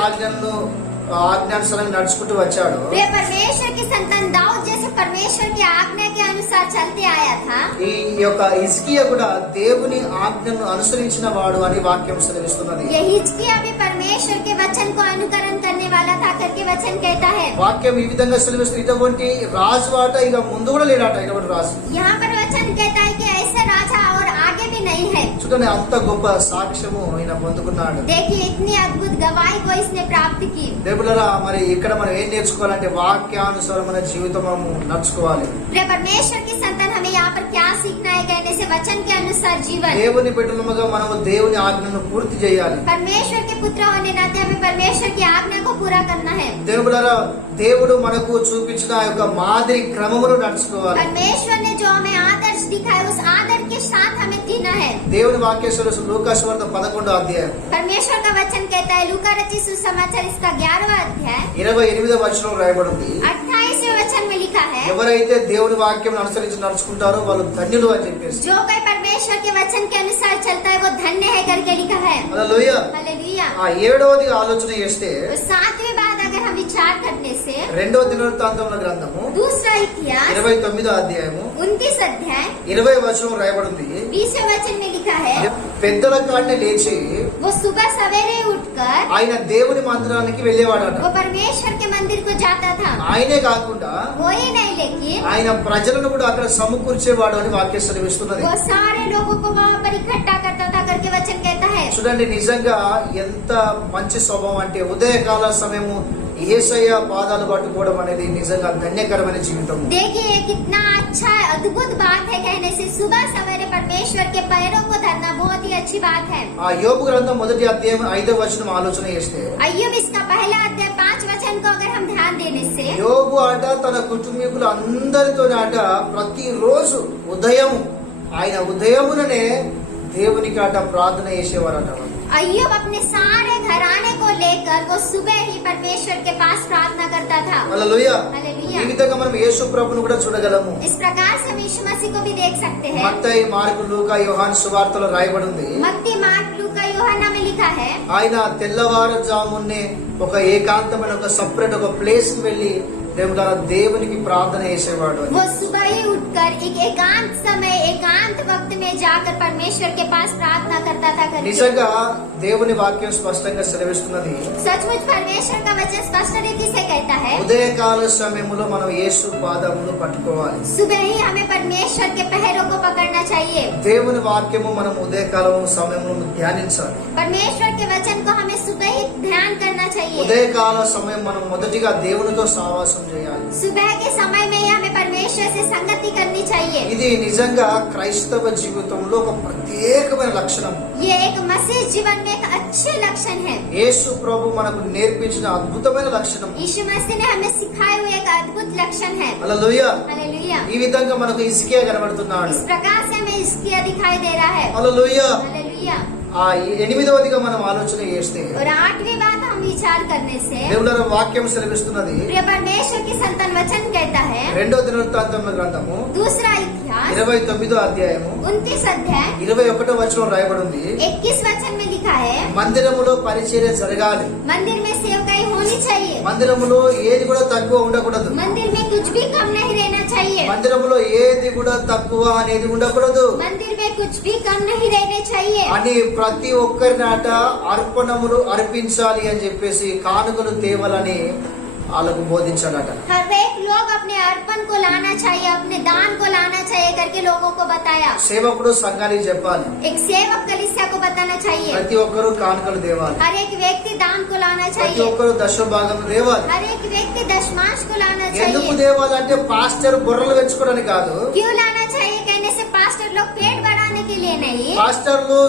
ఆజ్ఞానుసారంగా నడుచుకుంటూ వచ్చాడో, वे परमेश्वर की संतान दाऊद जैसे परमेश्वर की आज्ञा के अनुसार चलते आया था। ఈ యొక్క హిజ్కియా కూడా దేవుని ఆజ్ఞను అనుసరించిన వాడు అని వాక్యం సెలవిస్తున్నది. ये हिजकिय्याह भी परमेश्वर के वचन को अनुकरण करने वाला था करके वचन कहता है। వాక్యం ఈ విధంగా సెలవిస్తుంది. ఇటువంటి రాజు ఆట ఇక ముందు కూడా లేడాట. ఇటువంటి రాజు यहाँ पर वचन कहता है कि ऐसा राजा और आगे भी नहीं है। చూడండి, అంత గొప్ప సాక్ష్యము ఈయన పొందుకున్నాడు. देखिए इतनी अद्भुत गवाही को इसने प्राप्त की। దేవులరా, మరి ఇక్కడ మనం ఏం నేర్చుకోవాలంటే వాక్యానుసారమైన జీవితం మనము నడుచుకోవాలి. प्रिय परमेश्वर की संतान हमें यहाँ पर क्या सीखना है कहने से, वचन के अनुसार जीवन। దేవుని బిడ్డలముగా మనము దేవుని ఆజ్ఞను పూర్తి చేయాలి. परमेश्वर के पुत्र होने नाते हमें परमेश्वर की आज्ञा को पूरा करना है। దేవులరా, దేవుడు మనకు చూపించిన ఆ యొక్క మాదిరి క్రమమును నడుచుకోవాలి. परमेश्वर ने जो हमें आदर्श दिखाया उस आदर्श के साथ हमें जीना है। దేవుని వాక్యేశ్వర లూకా సువార్త 11వ అధ్యాయం परमेश्वर का वचन कहता है, लूका रचित सुसमाचार इसका 11वां अध्याय 28వ వచనం రాయబడింది, 28वें वचन में लिखा है, ఎవరైతే దేవుని వాక్యం అనుసరించి నడుచుకుంటారో వాళ్ళు ధన్యులు అని చెప్పేసి. जो कोई परमेश्वर के वचन के अनुसार चलता है वो धन्य है करके लिखा है। హల్లెలూయా. हालेलुया। ఆ 7వది ఆలోచన చేస్తే तो 7वीं बात अगर हम विचार करने से, 2వ దినవృత్తాంతముల గ్రంథము दूसरा इतिहास 29వ అధ్యాయము 29 अध्याय 20వ వచనం రాయబడింది, 20वें वचन में लिखा है, పెద్దల కాడనే లేచి वो सुबह सवेरे उठकर ఆయన దేవుని మందిరానికి వెళ్ళేవాడట. वो परमेश्वर के मंदिर को जाता था। ఆయనే కాకుండా वो ही नहीं लेकिन ఆయన ప్రజలను కూడా అక్కడ సమకూర్చేవాడు అని వాక్యం సెలవిస్తున్నది. वो सारे लोगों को वहाँ पर इकट्ठा करता था करके वचन कहता है। చూడండి, నిజంగా ఎంత మంచి స్వభావం అంటే ఉదయకాల సమయము యేసయ్య పాదాలు పట్టుకోవడం అనేది నిజంగా ధన్యకరమైన జీవితం. देखिए कितना अच्छा अद्भुत बात है कहने से, सुबह सवेरे परमेश्वर के पैरों को धरना बहुत ही अच्छी बात है। ఆ యోబు గ్రంథం 1వ అధ్యాయం 5వ వచనం ఆలోచన చేస్తే, अय्यूब इसका पहला अध्याय 5 वचन को अगर हम ध्यान देने से, యోబు ఆట తన కుటుంబీకులు అందరితో ఆట ప్రతిరోజు ఉదయముననే దేవునికి ఆట ప్రార్థన చేసేవారట. अय्यूब अपने सारे घराने को लेकर वो सुबह ही परमेश्वर के पास प्रार्थना करता था। హల్లెలూయా. हालेलुया। ఈ విధంగా మనం యేసు ప్రభువును కూడా చూడగలము. इस प्रकार से हम यीशु मसीह को भी देख सकते हैं। మత్తయి, మార్కు, లూకా, యోహాను సువార్తలో రాయబడింది, मत्ती, मार्क, लूका, यूहन्ना में लिखा है, ఆయన తెల్లవారుజామునే ఒక ఏకాంతమైన ఒక సపరేట్ ఒక ప్లేస్ కి వెళ్లి దేవునికి ప్రార్థన చేసేవాడు. वो सुबह ही उठकर एक एकांत समय एकांत वक्त में जाकर परमेश्वर के पास प्रार्थना करता था करके। నిజంగా దేవుని వాక్యం స్పష్టంగా సెలవిస్తున్నది, सचमुच परमेश्वर का वचन स्पष्ट रीति से कहता है, ఉదయకాల సమయంలో మనం యేసు పాదములు పట్టుకోవాలి. सुबह ही हमें परमेश्वर के पैरों को पकड़ना चाहिए। దేవుని వాక్యము మనం ఉదయకాలం సమయంలో ధ్యానించాలి. परमेश्वर के वचन को हमें सुबह ही ध्यान करना चाहिए। ఉదయకాల సమయం మనం మొదటిగా దేవునితో సహవాసం చేయాలి. सुबह के समय में ही हमें परमेश्वर परमेश्वर से संगति करनी चाहिए। ఇది నిజంగా క్రైస్తవ జీవితంలో ఒక ప్రత్యేకమైన లక్షణం. ये एक मसीह जीवन में एक अच्छे लक्षण है। యేసు ప్రభు మనకు నేర్పించిన అద్భుతమైన లక్షణం. यीशु मसीह ने हमें सिखाए हुए एक अद्भुत लक्षण है। హల్లెలూయా. हालेलुया। ఈ విధంగా మనకు హిజ్కియా కనబడుతున్నాడు. इस प्रकार से हमें हिजकिय्याह दिखाई दे रहा है। హల్లెలూయా. हालेलुया। ఆ ఎనిమిదవదిగా మనం ఆలోచన చేస్తే और 8वीं बात हम विचार करने से దేవుళ్ళ వాక్యం సెలవిస్తున్నది. प्रिय परमेश्वर की संतान वचन कहता है, రెండో దినవృత్తాంతముల గ్రంథము दूसरा इतिहास 29వ అధ్యాయము 29 अध्याय 21వ వచనం రాయబడి ఉంది. 21 वचन में लिखा है, మందిరములో పరిచర్య జరగాలి. मंदिर में सेवकाई होनी चाहिए। మందిరములో ఏది కూడా తక్కువ ఉండకూడదు. मंदिर में कुछ भी कम नहीं रहना चाहिए। మందిరములో ఏది కూడా తక్కువ అనేది ఉండకూడదు मंदिर में कुछ भी कम नहीं रहने चाहिए। అని ప్రతి ఒక్కరి నాట అర్పణములు అర్పించాలి అని చెప్పేసి కానుకలు తేవాలని వాళ్ళకు బోధించాడట. हर एक लोग अपने अर्पण को लाना चाहिए, अपने दान को लाना चाहिए करके लोगों को बताया। సేవకుడు సంఘానికి చెప్పాలి, एक सेवक कलीसिया को बताना चाहिए। ప్రతి ఒక్కరు కానుకలు తేవాలి, हर एक व्यक्ति दान को लाना ప్రతి चाहिए। ఒక్కరు దశభాగం తేవాలి. हर एक व्यक्ति दशमांश को लाना ఎందుకు चाहिए। తేవాలంటే పాస్టర్ బుర్రలు పెంచుకోవడానికి కాదు. क्यों लाना चाहिए कहने से पास्टर लोग पेट बढ़ाने के लिए नहीं, పాస్టర్లు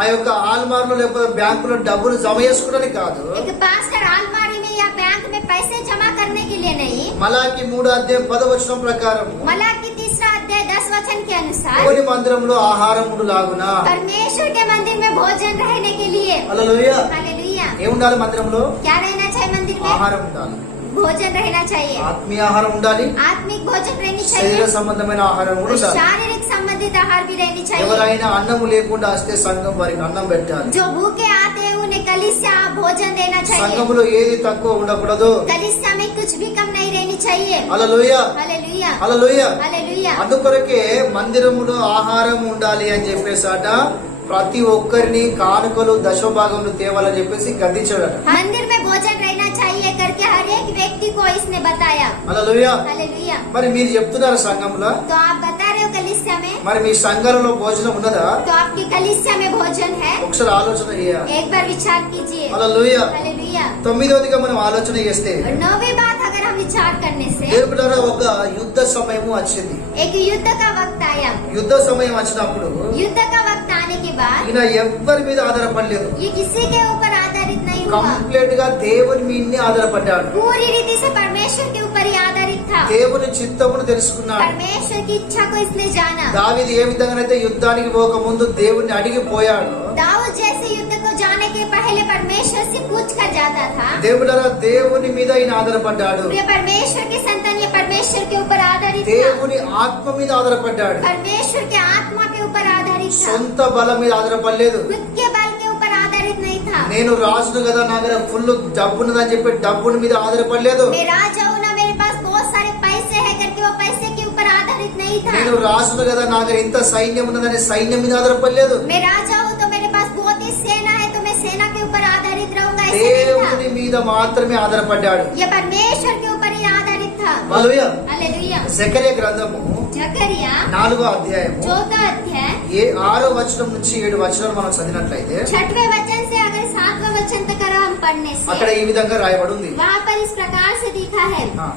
ఆ యొక్క ఆల్మార్లు లేకపోతే బ్యాంకులో డబ్బులు జమ చేసుకోవడానికి కాదు. एक पास्टर अलमारी में या बैंक में पैसे जमा करने के लिए नहीं। మలాకి 3:10 ప్రకారం मलाकी 3 अध्याय 10 वचन के अनुसार దేవుని మందిరంలో ఆహారములు లాగునా. परमेश्वर के मंदिर में भोजन रहने के लिए। హల్లెలూయా. हालेलुया। ఏముండాలి మందిరంలో? क्या रहना चाहिए मंदिर में? ఆహారం ఉండాలి, भोजन रहना चाहिए। ఆత్మీయ ఆహారం ఉండాలి, आत्मिक भोजन रहनी శరీర चाहिए సంబంధమైన ఆహారం కూడా और ఉండాలి. शारीरिक संबंधित आहार भी रहनी चाहिए। ఎవరైనా అన్నము లేకుండా వస్తే సంఘం వారికి అన్నం పెట్టాలి. जो भूखे आते हैं उन्हें कलीसिया भोजन देना चाहिए। సంఘములో ఏది తక్కువ ఉండకూడదు. कलीसिया में कुछ भी कम नहीं रहनी चाहिए। హల్లెలూయా. हालेलुया। హల్లెలూయా. हालेलुया। అందుకొరకే మందిరములో ఆహారం ఉండాలి అని చెప్పేసాట ప్రతి ఒక్కరిని కానుకలు దశభాగములు తేవాలని చెప్పేసి గద్దించాడట. मंदिर में भोजन रहना चाहिए करके हर एक व्यक्ति को इसने बताया। హల్లెలూయా. हालेलुया। మరి మీరు చెప్తున్నారు సంఘంలో, तो आप बता रहे हो कलीसिया में, మరి మీ సంఘంలో భోజనం ఉన్నదా? तो आपकी कलीसिया में भोजन है? ఒకసారి ఆలోచన చేయాలి. एक बार विचार कीजिए। హల్లెలూయా. हालेलुया। 9వదిగా మనం ఆలోచన చేస్తే और 9वीं बात अगर हम विचार करने से దేవుడారా ఒక యుద్ధ సమయము వచ్చింది. एक युद्ध का वक्त आया। యుద్ధ సమయం వచ్చినప్పుడు युद्ध का वक्त आने के बाद ఈయన ఎవ్వరి మీద ఆధారపడలేదు. ये किसी के ऊपर आधारित नहीं हुआ, కంప్లీట్ గా దేవుని మీదనే ఆధారపడ్డాడు. पूरी रीति से परमेश्वर के ऊपर ही आधारित था। దేవుని చిత్తమును తెలుసుకున్నాడు. परमेश्वर की इच्छा को इसने जाना। దావీదు ఏ విధంగానైతే యుద్ధానికి పోక ముందు దేవుణ్ణి అడిగిపోయాడు, दाऊद जैसे युद्ध को जाने के पहले परमेश्वर से पूछ कर जाता था। దేవుడారా దేవుని మీద ఈయన ఆధారపడ్డాడు. प्रिय परमेश्वर के संतान ये परमेश्वर के ऊपर आधारित था, దేవుని ఆత్మ మీద ఆధారపడ్డాడు. परमेश्वर के आत्मा के ऊपर आधारित था, సొంత బలం మీద ఆధారపడలేదు. खुद के बल के ऊपर आधारित नहीं था। నేను రాజును కదా నా దగ్గర ఫుల్ డబ్బున్నదని చెప్పి డబ్బుని మీద ఆధారపడలేదు. मैं राजा हूँ ना, मेरे पास बहुत सारे पैसे है करके वो पैसे के ऊपर आधारित नहीं था। నేను రాజును కదా నా దగ్గర ఇంత సైన్యం ఉన్నదని సైన్యం మీద ఆధారపడలేదు. मैं राजा हूँ तो मेरे पास बहुत ही सेना है तो मैं सेना के ऊपर आधारित रहूंगा, ऐसे नहीं దేవుని था। మీద మాత్రమే ఆధారపడ్డాడు. ये परमेश्वर के ऊपर ही आधारित था। హల్లెలూయా. हालेलुया। జకర్యా గ్రంథము जकरिया 4వ అధ్యాయము 4 अध्याय 6వ వచనం నుంచి 7 వచనాలు మనం చదివినట్లయితే 6वें वचन से अगर 7वें वचन तक अगर हम पढ़ने అక్కడ से ఈ విధంగా రాయబడి ఉంది. वहाँ पर इस प्रकार से लिखा है, ఆ,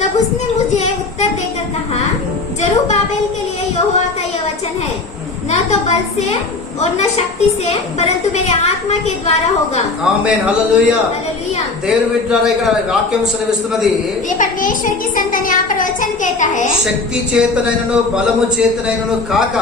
तब उसने मुझे उत्तर देकर कहा, जरूब्बाबेल के लिए यहोवा का यह वचन है, न तो बल से और न शक्ति से परंतु मेरे आत्मा के द्वारा होगा। ఆమేన్. హల్లెలూయా. हालेलुया। దేవుని బిడ్డలారా ఇక్కడ వాక్యం సెలవిస్తున్నది, ये परमेश्वर की संतान यहाँ पर वचन कहता है, శక్తి చేతనైనను బలము చేతనైనను కాక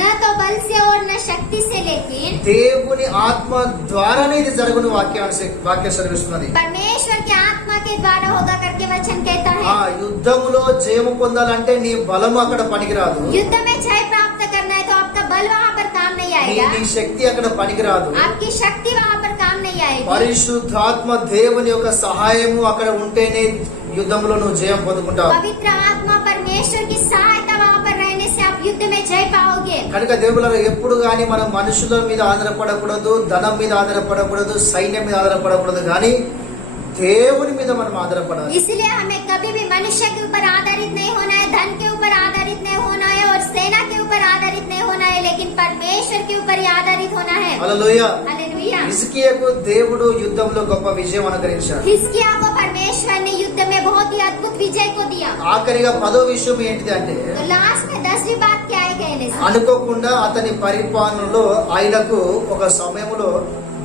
न तो बल से और न शक्ति से लेकिन దేవుని ఆత్మ ద్వారానే ఇది జరుగును వాక్యం సెలవిస్తున్నది. परमेश्वर के आत्मा के द्वारा होगा करके वचन कहता ఆ है। యుద్ధములో జయము పొందాలంటే నీ బలము అక్కడ పనికిరాదు. युद्ध में जय प्राप्त करना है तो आपका बल वहाँ पर काम नहीं आएगा, నీ శక్తి అక్కడ పనికిరాదు. आपकी शक्ति वहाँ पर काम नहीं आएगी। పరిశుద్ధాత్మ దేవుని యొక్క సహాయము అక్కడ ఉంటేనే యుద్ధంలో నువ్వు జయం పొందుకుంటావు. पवित्र आत्मा परमेश्वर की सहायता वहाँ पर रहने से आप युद्ध में जय पाओगे। కనుక దేవుళ్ళలో ఎప్పుడు గాని మనం మనుషుల మీద ఆధారపడకూడదు, ధనం మీద ఆధారపడకూడదు, సైన్యం మీద ఆధారపడకూడదు, కానీ దేవుని మీద మనం ఆధారపడాలి. इसलिए हमें कभी भी मनुष्य के ऊपर आधारित नहीं होना है, धन के ऊपर आधारित नहीं होना है और सेना के ऊपर आधारित नहीं होना है, लेकिन परमेश्वर के ऊपर ही आधारित होना है। హల్లెలూయా. हालेलुया। హిజ్కియాకు దేవుడు యుద్ధంలో గొప్ప విజయం అనుగ్రహించాడు. हिजकिय्याह को परमेश्वर ने युद्ध में बहुत ही अद्भुत विजय को दिया। ఆఖరిగా 10వ విషయం ఏంటిది అంటే तो लास्ट में 10वीं बात क्या है कहने से, అనుకోకుండా అతని పరిపాలనలో ఆయనకు ఒక సమయంలో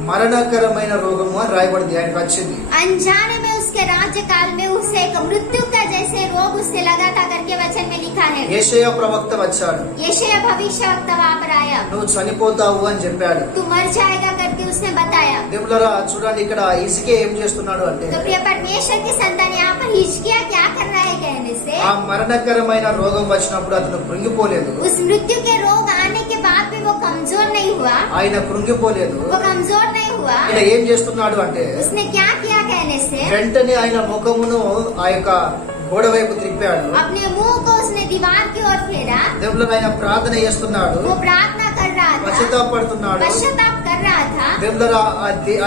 మరణకరమైన రోగము అని రాయబడింది ఆయనకు వచ్చింది. अनजाने में उसके राज्य काल में उसे एक मृत्यु का जैसे रोग उससे लगा था करके वचन में लिखा है। యేషయా ప్రవక్త వచ్చాడు, यशायाह भविष्यवक्ता वहाँ पर आया, నువ్వు చనిపోతావు అని చెప్పాడు. तू मर जाएगा करके उसने बताया। దేవులారా చూడండి, ఇక్కడ హిజ్కియా ఏం చేస్తున్నాడు అంటే तो प्रिय परमेश्वर की संतान, यहाँ पर हिजकिय्याह क्या कर रहा है कहने से, ఆ మరణకరమైన రోగం వచ్చినప్పుడు అతను కృంగిపోలేదు. उस मृत्यु के रोग आने के बाद भी वो कमजोर नहीं हुआ, ఆయన కృంగిపోలేదు. वो कमजोर नहीं हुआ। ఆయన ఏం చేస్తున్నాడు అంటే उसने क्या किया कहने से, వెంటనే ఆయన ముఖమును ఆ యొక్క గోడ వైపు తిప్పాడు. अपने मुंह को उसने दीवार की ओर फेरा, దేవులారా ఆయన ప్రార్థన చేస్తున్నాడు, वो प्रार्थना कर रहा था, పశ్చాత్తాపడుతున్నాడు. पश्चाताप कर रहा था। దేవులారా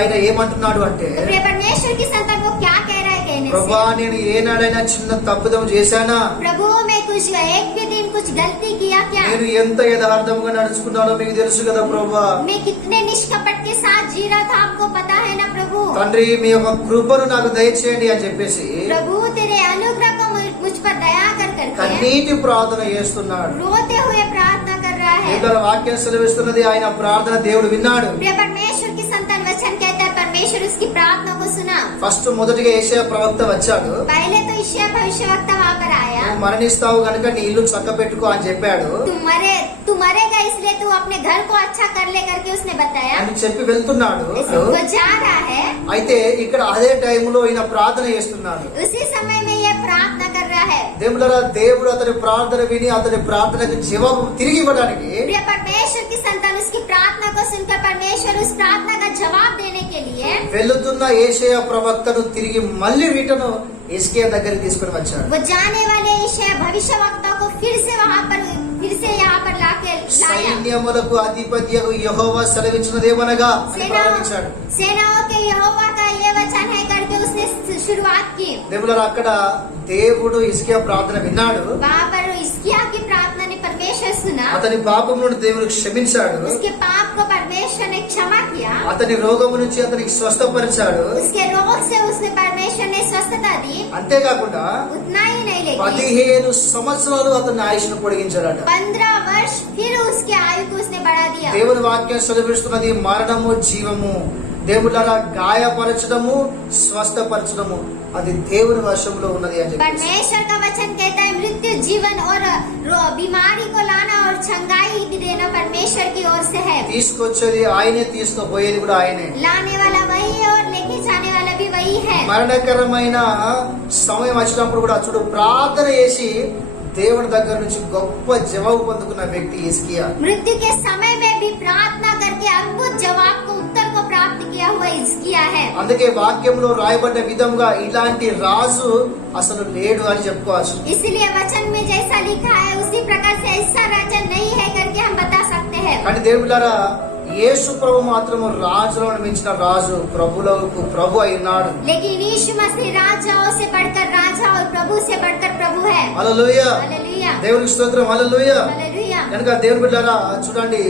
ఆయన ఏమంటున్నాడు అంటే तो प्रिय परमेश्वर की संतान वो क्या कह रहा है कहने ప్రభా से, నేను ఏనాడైనా చిన్న తప్పుదం చేశానా, प्रभु मैं कुछ एक भी दिन कुछ गलती किया क्या, నేను ఎంత యథార్థంగా నడుచుకున్నానో మీకు తెలుసు కదా ప్రభా. मैं कितने निष्कपट के साथ जी रहा था आपको पता है ना प्रभु। తండ్రి మీ యొక్క కృపను నాకు దయచేయండి అని చెప్పేసి प्रभु तेरे अनुग्रह को मुझ पर दया कर करके కన్నీటి ప్రార్థన చేస్తున్నాడు. रोते हुए प्रार्थना कर रहा है। దేవులారా వాక్యం సెలవిస్తున్నది ఆయన ప్రార్థన దేవుడు విన్నాడు. प्रिय परमेश्वर की संतान वचन कहता है परमेश्वर उसकी प्रार्थना को सुना। ఫస్ట్ మొదటిగా యేషయా ప్రవక్త వచ్చాడు. पहले तो यशायाह भविष्यवक्ता वहाँ पर आया, నువ్వు మరణిస్తావు గనుక నీ ఇల్లు చక్క పెట్టుకో అని చెప్పాడు तू मरेगा इसलिए तू अपने घर को अच्छा कर ले करके उसने बताया। అని చెప్పి వెళ్తున్నాడు. वो जा रहा है, అయితే ఇక్కడ అదే టైంలో ఈయన ప్రార్థన చేస్తున్నాడు. उसी समय में ये प्रार्थना कर रहा है। దేవులారా దేవుడు అతని ప్రార్థన విని అతని ప్రార్థనకు జవాబు తిరిగి ఇవ్వడానికి प्रिय परमेश्वर की संतान उसकी प्रार्थना को सुनकर परमेश्वर उस प्रार्थना का जवाब देने के लिए వెళ్తున్న యేషయా ప్రవక్తను తిరిగి మళ్ళీ రిటర్న్ హిజ్కియా దగ్గరికి తీసుకుని వచ్చాడు. वो जाने वाले यशायाह भविष्यवक्ता को फिर से यहाँ पर लाके लाया। సైన్యములకు అధిపత్యకు యెహోవా సెలవిచ్చినదేమనగా అని ప్రారంభించాడు. सेनाओं के यहोवा का ये वचन है करके उसने शुरुआत की। దేవులారా అక్కడ దేవుడు హిజ్కియా ప్రార్థన విన్నాడు. वहाँ पर हिजकिय्याह की प्रार्थना ने परमेश्वर सुना, అతని పాపములను దేవుడు క్షమించాడు. उसके पाप को परमेश्वर ने क्षमा किया, అతని రోగము నుంచి అతనికి స్వస్థపరిచాడు. उसके रोग से उसने परमेश्वर ने स्वस्थता दी। అంతేకాకుండా उतना ही नहीं लेकिन 15 సంవత్సరాలు అతని ఆయుష్ను పొడిగించాడట. 15 वर्ष फिर उसके आयु को उसने बढ़ा दिया। దేవుని వాక్యం సెలవిస్తున్నది మరణము జీవము, దేవులారా గాయపరచడము స్వస్థపరచడము అది దేవుని వశంలో ఉన్నది అని చెప్పి परमेश्वर का वचन कहता है मृत्यु जीवन और बीमारी को लाना और चंगाई भी देना परमेश्वर की ओर से है। తీసుకొచ్చేది ఆయనే, తీసుకుపోయేది కూడా ఆయనే. लाने वाला वही है और लेके जाने वाला भी वही है। మరణకరమైన సమయం వచ్చినప్పుడు కూడా చూడు ప్రార్థన చేసి దేవుని దగ్గర నుంచి గొప్ప జవాబు పొందుకున్న వ్యక్తి హిజ్కియా. मृत्यु के समय में भी प्रार्थना करके अद्भुत जवाब को उत्तर को प्राप्त किया हुआ हिजकिय्याह है। అందుకే వాక్యంలో రాయబడ్డ విధంగా ఇలాంటి రాజు అసలు లేడు అని చెప్పుకోవచ్చు. इसलिए वचन में जैसा लिखा है उसी प्रकार से ऐसा राजा नहीं है करके हम बता सकते हैं। కానీ దేవులారా యేసు ప్రభు మాత్రము రాజులను మించిన రాజు, ప్రభులకు ప్రభు అయినాడు. लेकिन यीशु मसीह राजाओं से बढ़कर राजा और प्रभु से बढ़कर प्रभु है। హల్లెలూయా, हालेलुया, దేవునికి స్తోత్రం. హల్లెలూయా. हालेलुया। కనుక దేవుని బిడ్డలారా చూడండి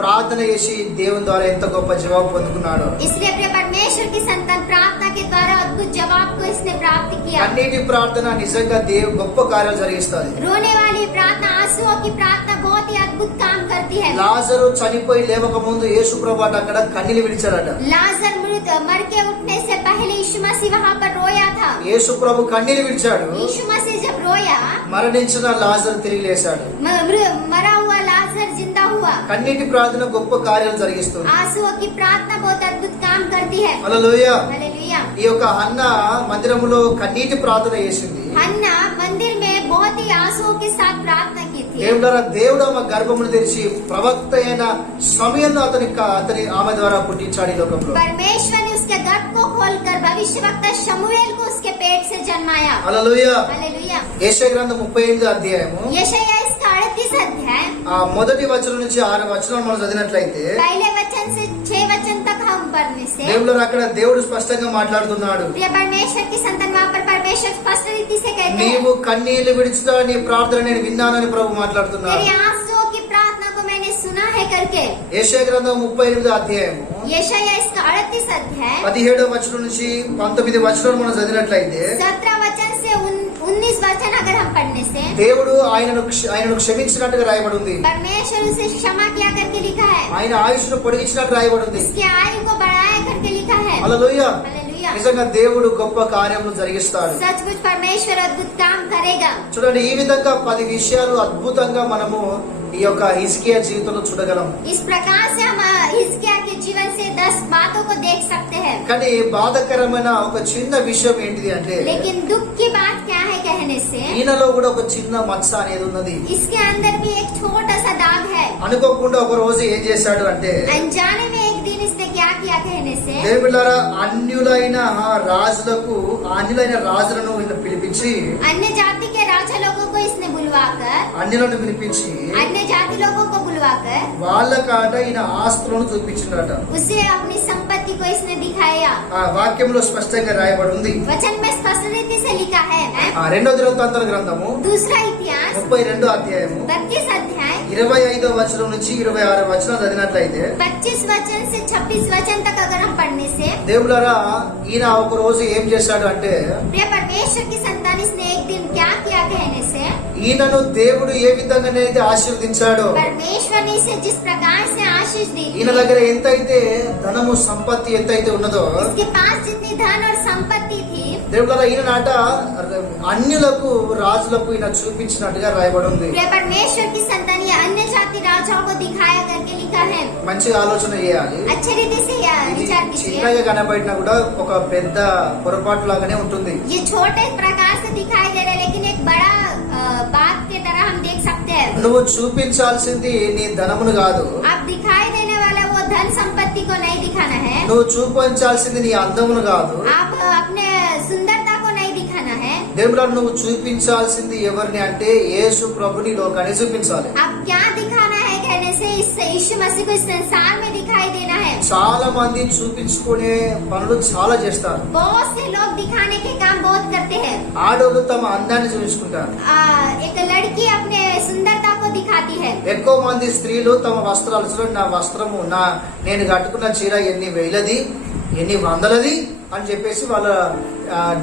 ప్రార్థన చేసి దేవుని ద్వారా ఎంత గొప్ప జవాబు పొందుకున్నాడు. इसलिए प्रिय परमेश्वर की संतान प्रार्थना के द्वारा अद्भुत जवाब को इसने प्राप्त किया। అన్నిటి ప్రార్థన నిజంగా దేవుడు గొప్ప కార్యాలు జరిగిస్తుంది. रोने वाली प्रार्थना, आंसुओं की प्रार्थना बहुत ही अद्भुत काम करती है। లాజరు చనిపోయి లేవక ముందు యేసు ప్రభు అక్కడ కన్నీళ్లు విడిచాడట. लाजर मर के उठने से पहले यीशु मसीह वहाँ पर रोया था। యేసు ప్రభు కన్నీళ్లు విడిచాడు. यीशु मसीह जब रोया, మరణించిన లాజరు తిరిగి లేచాడు. मरा हुआ लाजर जिंदा हुआ। కన్నీటి ప్రార్థన గొప్ప కార్యాలు జరిగిస్తుంది. आंसुओं की प्रार्थना बहुत अद्भुत काम करती है। హల్లెలూయా. हालेलुया। ఈ యొక్క హన్న మందిరములో కన్నీటి ప్రార్థన చేసింది. हन्ना मंदिर में बहुत ही आंसुओं के साथ प्रार्थना की थी। దేవుడు ఆమె గర్భమును తెరిచి ప్రవక్త అయిన సమయంలో అతని ఆమె ద్వారా పుట్టించాడు ఈ లోకంలో. परमेश्वर ने उसके गर्भ को खोलकर भविष्यवक्ता शमूएल को उसके पेट से जन्माया। హల్లెలూయా. हालेलुया। యెషయా గ్రంథం 38 అధ్యాయము यशायाह इसका 38 अध्याय ఆ మొదటి వచనం నుంచి 6 వచనాలు మనం చదివినట్లయితే पहले वचन से 6 वचन तक हम पढ़ने से దేవుడు అక్కడ దేవుడు స్పష్టంగా మాట్లాడుతున్నాడు. प्रिय परमेश्वर की संतान वहाँ पर परमेश्वर स्पष्ट रीति से कहते हैं, నీవు కన్నీళ్లు విడిచుట నీ ప్రార్థన నేను విన్నానని ప్రభు మాట్లాడుతున్నాడు. तेरी आंसुओं की प्रार्थना को मैंने सुना है करके। యెషయా గ్రంథం 38 అధ్యాయము यशायाह इसका 38 अध्याय 17 వచనం నుంచి 19 వచనాలు మనం చదివినట్లయితే 17 वचन से 19 वचन अगर हम पढ़ने से దేవుడు ఆయనను క్షమించినట్టుగా రాయబడి ఉంది. परमेश्वर उसे क्षमा किया करके लिखा है, ఆయన ఆయుష్ను పొడిగించినట్టు రాయబడి ఉంది. उसके आयु को बढ़ाया करके लिखा है। హల్లెలూయా. हालेलुया। నిజంగా దేవుడు గొప్ప కార్యములు జరిగిస్తాడు. सचमुच परमेश्वर अद्भुत काम करेगा। చూడండి, ఈ విధంగా 10 విషయాలు అద్భుతంగా మనము ఈ యొక్క హిజ్కియా జీవితంలో చూడగలం. इस प्रकार से हम हिजकिय्याह के जीवन से 10 बातों को देख सकते हैं। కానీ బాధకరమైన ఒక చిన్న విషయం ఏంటిది అంటే, लेकिन दुख की बात क्या है कहने से ఈయనలో కూడా ఒక చిన్న మచ్చ అనేది ఉన్నది. इसके अंदर भी एक छोटा सा दाग है। అనుకోకుండా ఒక రోజు ఏం చేశాడు అంటే, अनजाने में एक दिन इसने क्या किया कहने से దేవులారా అన్యులైన రాజులను వీళ్ళు పిలిపించి, अन्य जाति के राजा लोगों को इसने बुलवाकर అన్యులను పిలిపించి अन्य जाति लोगों को बुलवाकर వాళ్ళకాట ఈయన ఆస్తులను చూపించిందట. उसे अपनी संपत्ति को इसने दिखाया। ఆ వాక్యంలో స్పష్టంగా రాయబడి ఉంది. वचन में स्पष्ट रीति से लिखा है। రెండో దినవృత్తాంతాల గ్రంథము दूसरा इतिहास 32 అధ్యాయము 32 अध्याय 25వ వచనం నుంచి 26వ వచనం చదివినట్లయితే, 25 वचन से 26 वचन तक अगर हम पढ़ने से దేవులారా ఈయన ఒక రోజు ఏం చేశాడు అంటే, प्रिय परमेश्वर की संतान इसने एक दिन क्या किया कहने से ఈయనను దేవుడు ఏ విధంగానైతే ఆశీర్వదించాడో, परमेश्वर ने इसे जिस प्रकार से आशीष दी ఈయన దగ్గర ఎంతైతే ధనము సంపత్తి ఎంతైతే ఉన్నదో, इसके पास जितनी धन और संपत्ति थी దేవులారా ఈయన నాట అన్యులకు రాజులకు ఈయన చూపించినట్టుగా రాయబడి ఉంది. प्रिय परमेश्वर की संतान ये अन्य जाति राजाओं को दिखाया करके लिखा है। మంచిగా ఆలోచన చేయాలి. अच्छे रीति से यह ఇది विचार कीजिए। చిన్నగా కనబడినా కూడా ఒక పెద్ద పొరపాటు లాగానే ఉంటుంది. ये छोटे प्रकार से दिखाई दे रहा है लेकिन एक बड़ा बात की तरह हम देख सकते हैं। నువ్వు చూపించాల్సింది నీ ధనమును కాదు, आप दिखाई देने वाला वो धन संपत्ति को नहीं दिखाना है, నువ్వు చూపించాల్సింది నీ అందమును కాదు. आप अपने सुंदरता को नहीं दिखाना है। దేవుడా నువ్వు చూపించాల్సింది ఎవరిని అంటే యేసు ప్రభుని లోకాన్ని చూపించాలి. आप क्या दिखाना है कहने से इस यीशु मसीह को इस संसार में दिखाई देना है। చాలా మంది చూపించుకునే పనులు చాలా చేస్తారు. बहुत से लोग दिखाने के काम बहुत करते हैं। ఆడోళ్ళు తమ అందాన్ని చూపించుకుంటారు. एक लड़की अपने सुंदरता को दिखाती है। ఎక్కువ మంది స్త్రీలు తమ వస్త్రాలు చూడండి, నా వస్త్రము నేను కట్టుకున్న చీర ఎన్ని వేలది ఎన్ని వందలది అని చెప్పేసి వాళ్ళ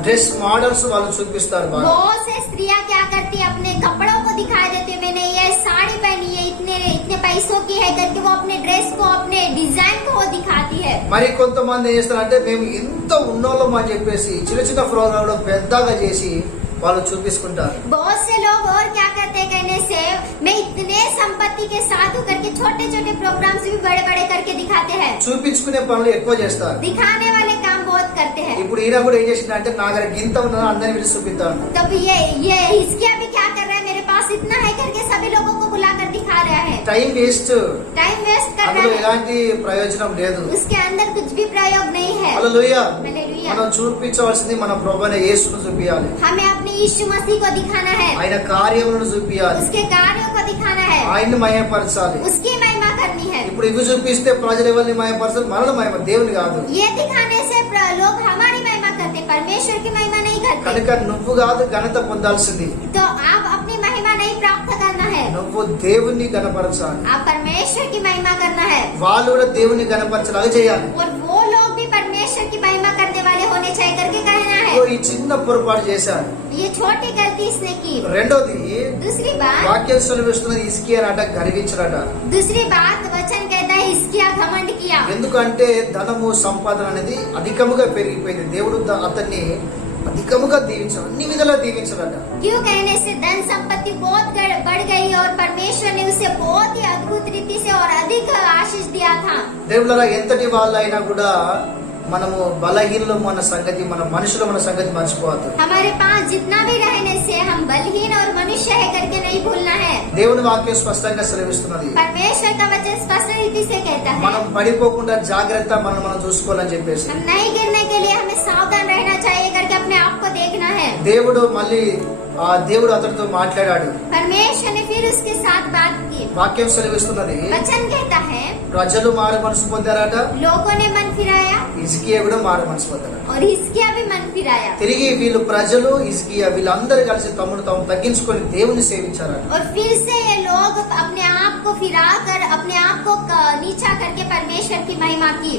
డ్రెస్ మోడల్స్ వాళ్ళు చూపిస్తారు. బాగా बहुत से स्त्रियां क्या करती है अपने कपड़ों को दिखाई देती है, मैंने ये साड़ी पहनी है इतने इतने पैसों की है करके वो अपने ड्रेस को अपने डिजाइन को वो दिखाती है। మరి కొంతమంది ఏం చేస్తారంటే మేము ఎంత ఉన్నోళ్ళం అని చెప్పేసి చిన్న చిన్న ప్రోగ్రాంలు పెద్దగా చేసి వాళ్ళు చూపించుకుంటారు. बहुत से लोग और क्या करते हैं कहने से मैं इतने संपत्ति के साथ हूँ करके छोटे छोटे प्रोग्राम्स भी बड़े बड़े करके दिखाते हैं। చూపించుకునే పనులు ఎక్కువ చేస్తారు. दिखाने वाले काम बहुत करते हैं। ఇప్పుడు ఈయన కూడా ఏం చేసిందంటే నా దగ్గర గింత ఉన్నదా అందరిని పిలిచి చూపిస్తాను. तब ये हिजकिय्याह भी क्या कर रहा है, मेरे पास इतना है करके सभी लोगों को बुलाकर दिखा रहा है। టైం వేస్ట్, टाइम वेस्ट कर అందులో रहा है, ఎలాంటి ప్రయోజనం లేదు. उसके अंदर कुछ भी प्रयोग नहीं है। హల్లెలూయా. हालेलुया। మనం చూపించవలసింది మన ప్రభువైన యేసును చూపియాలి. हमें अपने यीशु मसीह को दिखाना है, ఆయన కార్యములను చూపియాలి, उसके कार्यों को दिखाना है, ఆయన్ని మహిమపరచాలి. उसकी महिमा करनी है। ఇప్పుడు ఇవి చూపిస్తే ప్రజలు ఎవరిని మహిమపరచాలి? మనల్ని మహిమ, దేవుని కాదు. ये दिखाने से लोग हमारी महिमा करते, परमेश्वर की महिमा नहीं करते। కనుక నువ్వు కాదు ఘనత పొందాల్సింది, तो आप अपनी महिमा नहीं प्राप्त करना है, నువ్వు దేవుణ్ణి గణపరచాలి. आप परमेश्वर की महिमा करना है। వాళ్ళు కూడా దేవుని గణపరచలాగా చేయాలి. और वो लोग भी परमेश्वर की महिमा करने वाले होने चाहिए करके कहना है। ఈ చిన్న పొరపాటు చేశారు. ये छोटी गलती इसने की। రెండోది दूसरी बात వాక్యం సెలవిస్తున్నది హిజ్కియానట గర్వించడట. दूसरी बात वचन कहता है हिजकिय्याह घमंड किया। ఎందుకంటే ధనము సంపాదన అనేది అధికముగా పెరిగిపోయింది. దేవుడు అతన్ని అధికముగా దీవించాడు, అన్ని విధాలా దీవించాడట. क्यों कहने से धन संपत्ति बहुत बढ़ गई और परमेश्वर ने उसे बहुत ही अद्भुत रीति से और अधिक आशीष दिया था। దేవుళ్ళరా ఎంతటి వాళ్ళైనా కూడా మనము బలహీనలు మన సంగతి, మన మనుషులు మన సంగతి మర్చిపోవద్దు. हमारे पास जितना भी रहने से हम बलहीन और मनुष्य है करके नहीं भूलना है। దేవుని వాక్యం స్పష్టంగా సెలవిస్తున్నది. परमेश्वर का वचन स्पष्ट रीति से कहता है మనం పడిపోకుండా జాగ్రత్త మనం చూసుకోవాలని చెప్పేసి हम नहीं गिरने के लिए हमें सावधान रहना चाहिए करके अपने आप को देखना है। దేవుడు మళ్ళీ దేవుడు అతనితో మాట్లాడాడు. परमेश्वर ने फिर उसके साथ बात की। వాక్యం సెలవిస్తున్నది वचन कहता है ప్రజలు మారు మనసు పొందారట, लोगों ने मन फिराया హిజ్కియా కూడా మారు మనసు పొందారట. और हिजकिय्याह भी मन फिराया। తిరిగి వీళ్ళు ప్రజలు హిజ్కియా వీళ్ళందరూ కలిసి తమను తాము తగ్గించుకొని దేవుని సేవించారట. और फिर से ये लोग अपने आप को फिरा कर अपने आप को नीचा करके परमेश्वर की महिमा की।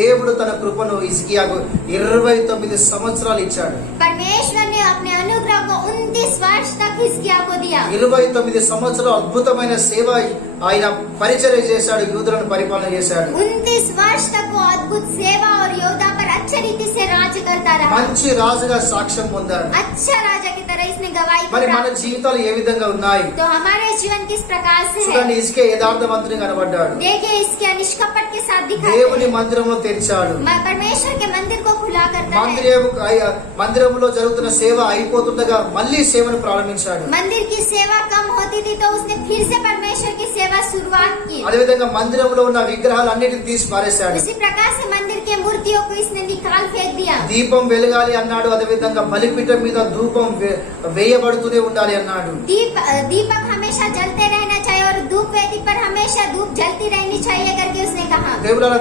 దేవుడు తన కృపను హిజ్కియాకు 29 సంవత్సరాలు ఇచ్చాడు. परमेश्वर ने अपने अनुग्रह को 29 वर्ष तक हिजकिय्याह को दिया। 29 సంవత్సరాలు అద్భుతమైన సేవ ఆయన పరిచర్య చేశాడు, యూదులను పరిపాలన చేశాడు. 29 वर्ष तक वो अद्भुत सेवा और योद्धा पर अच्छे रीति से राज्य करता रहा। మంచి రాజుగా సాక్ష్యం పొందాడు. अच्छा राजा की तरह इसने गवाही మరి दी। మన జీవితాలు ఏ విధంగా ఉన్నాయి? तो हमारे जीवन किस प्रकार से है? చూడండి, ఇసుకే యథార్థవంతుని కనబడ్డాడు. देखिए इसके निष्कपट के साथ दिखाते దేవుని हैं। మందిరంలో తెరిచాడు. परमेश्वर के मंदिर को खुला करता है। మందిరంలో జరుగుతున్న సేవ అయిపోతుండగా మళ్ళీ సేవను ప్రారంభించాడు. मंदिर की सेवा कम होती थी तो उसने फिर से परमेश्वर की सेवा शुरुआत की। అదేవిధంగా మందిరంలో ఉన్న విగ్రహాలన్నిటిని తీసి పారేశాడు. उसी प्रकार से मंदिर के मूर्तियों को इसने निकाल फेंक दिया। దీపం వెలగాలి అన్నాడు. అదేవిధంగా బలిపీఠం మీద ధూపం వేయబడుతూనే ఉండాలి అన్నాడు. दीपक हमेशा जलते रहना चाहिए और धूप वेदी पर हमेशा धूप जलती रहनी चाहिए करके उसने कहा।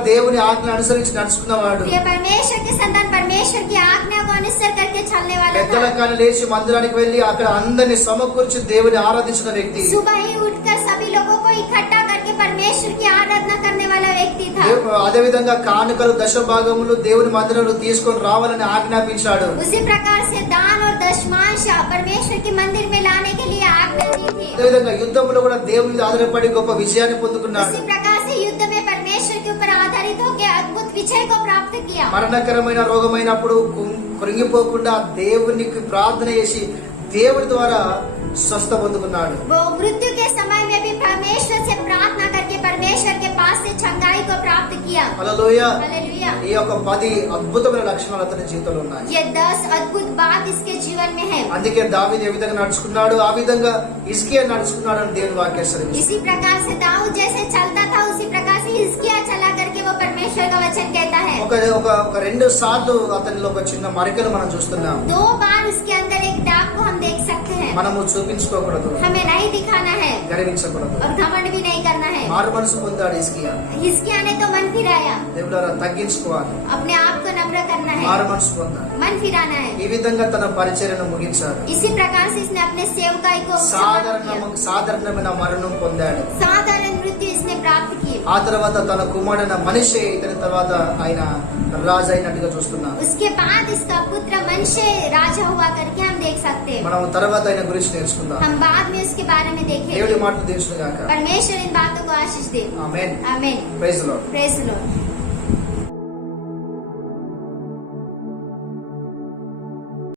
దేవుని ఆజ్ఞ అనుసరించి నడుచుకున్నవాడు, ये परमेश्वर के संतान परमेश्वर की आज्ञा को अनुसर करके चलने वाला పెద్దల था। కానీ లేచి మందిరానికి వెళ్లి అక్కడ అందరిని సమకూర్చి దేవుని ఆరాధించిన వ్యక్తి. सुबह ही उठकर सभी लोगों को इकट्ठा करके परमेश्वर की आराधना करने वाला व्यक्ति था। అదేవిధంగా కానుకలు దశ భాగములు దేవుని మందిరంలో తీసుకొని రావాలని ఆజ్ఞాపించాడు. उसी प्रकार से दान और दशमांश परमेश्वर के मंदिर में लाने के लिए आज्ञा दी थी। అదేవిధంగా యుద్ధంలో కూడా దేవుని మీద ఆధారపడి గొప్ప విజయాన్ని పొందుకున్నాడు. उसी प्रकार से युद्ध में परमेश्वर के ऊपर आधारित होकर अद्भुत विजय को प्राप्त किया। మరణకరమైన రోగమైనప్పుడు కృంగిపోకుండా దేవునికి ప్రార్థన చేసి దేవుడి ద్వారా స్వస్థ పొందుకున్నాడు. वो मृत्यु के समय में भी परमेश्वर से प्रार्थना करके परमेश्वर के पास से चंगाई को प्राप्त किया। హల్లెలూయా. हालेलुया। ఈ యొక్క 10 అద్భుతమైన లక్షణాలు అతని జీవితంలో ఉన్నాయి. ये 10 अद्भुत बात इसके जीवन में है। అందుకే దావీదు ఏ విధంగా నడుచుకున్నాడు ఆ విధంగా హిజ్కియా నడుచుకున్నాడు అని దేవుని వాక్యం సెలవిస్తుంది. इसी प्रकार से दाऊद जैसे चलता था उसी प्रकार से हिजकिय्याह चला करके वो परमेश्वर का वचन कहता है। ఒక 2 సార్లు అతనిలో ఒక చిన్న మరికలు మనం చూస్తున్నాం. 2 बार उसके अंदर एक दाग को हम देख सकते हैं। మనము చూపించుకోకూడదు, हमें नहीं दिखाना है గర్వించకూడదు. और घमंड भी नहीं करना है। మారు మనసు పొందాడు హిజ్కియా. हिजकिय्याह ने तो मन फिराया, దేవుడారా తగ్గించుకోవాలి, अपने आप को नम्र करना है, మారు మనసు పొందాలి. मन फिराना है। ఈ విధంగా తన పరిచర్యను ముగించాడు. इसी प्रकार से इसने अपने सेवकाई को समाप्त किया। సాధారణమైన మరణం పొందాడు. साधारण मृत्यु इसने प्राप्त की। ఆ తర్వాత తన కుమారుడైన మనిషే ఇతని తర్వాత ఆయన రాజు అయినట్టుగా చూస్తున్నాం. उसके बाद इसका पुत्र मनशे राजा हुआ करके हम देख सकते हैं। మనం తర్వాత ఆయన గురించి నేర్చుకుందాం. हम बाद में उसके बारे में देखेंगे। దేవుడి మాటలు తెలుసుగాక. परमेश्वर इन बातों को आशीष दे। ఆమేన్. आमीन। Praise the lord. Praise the Lord.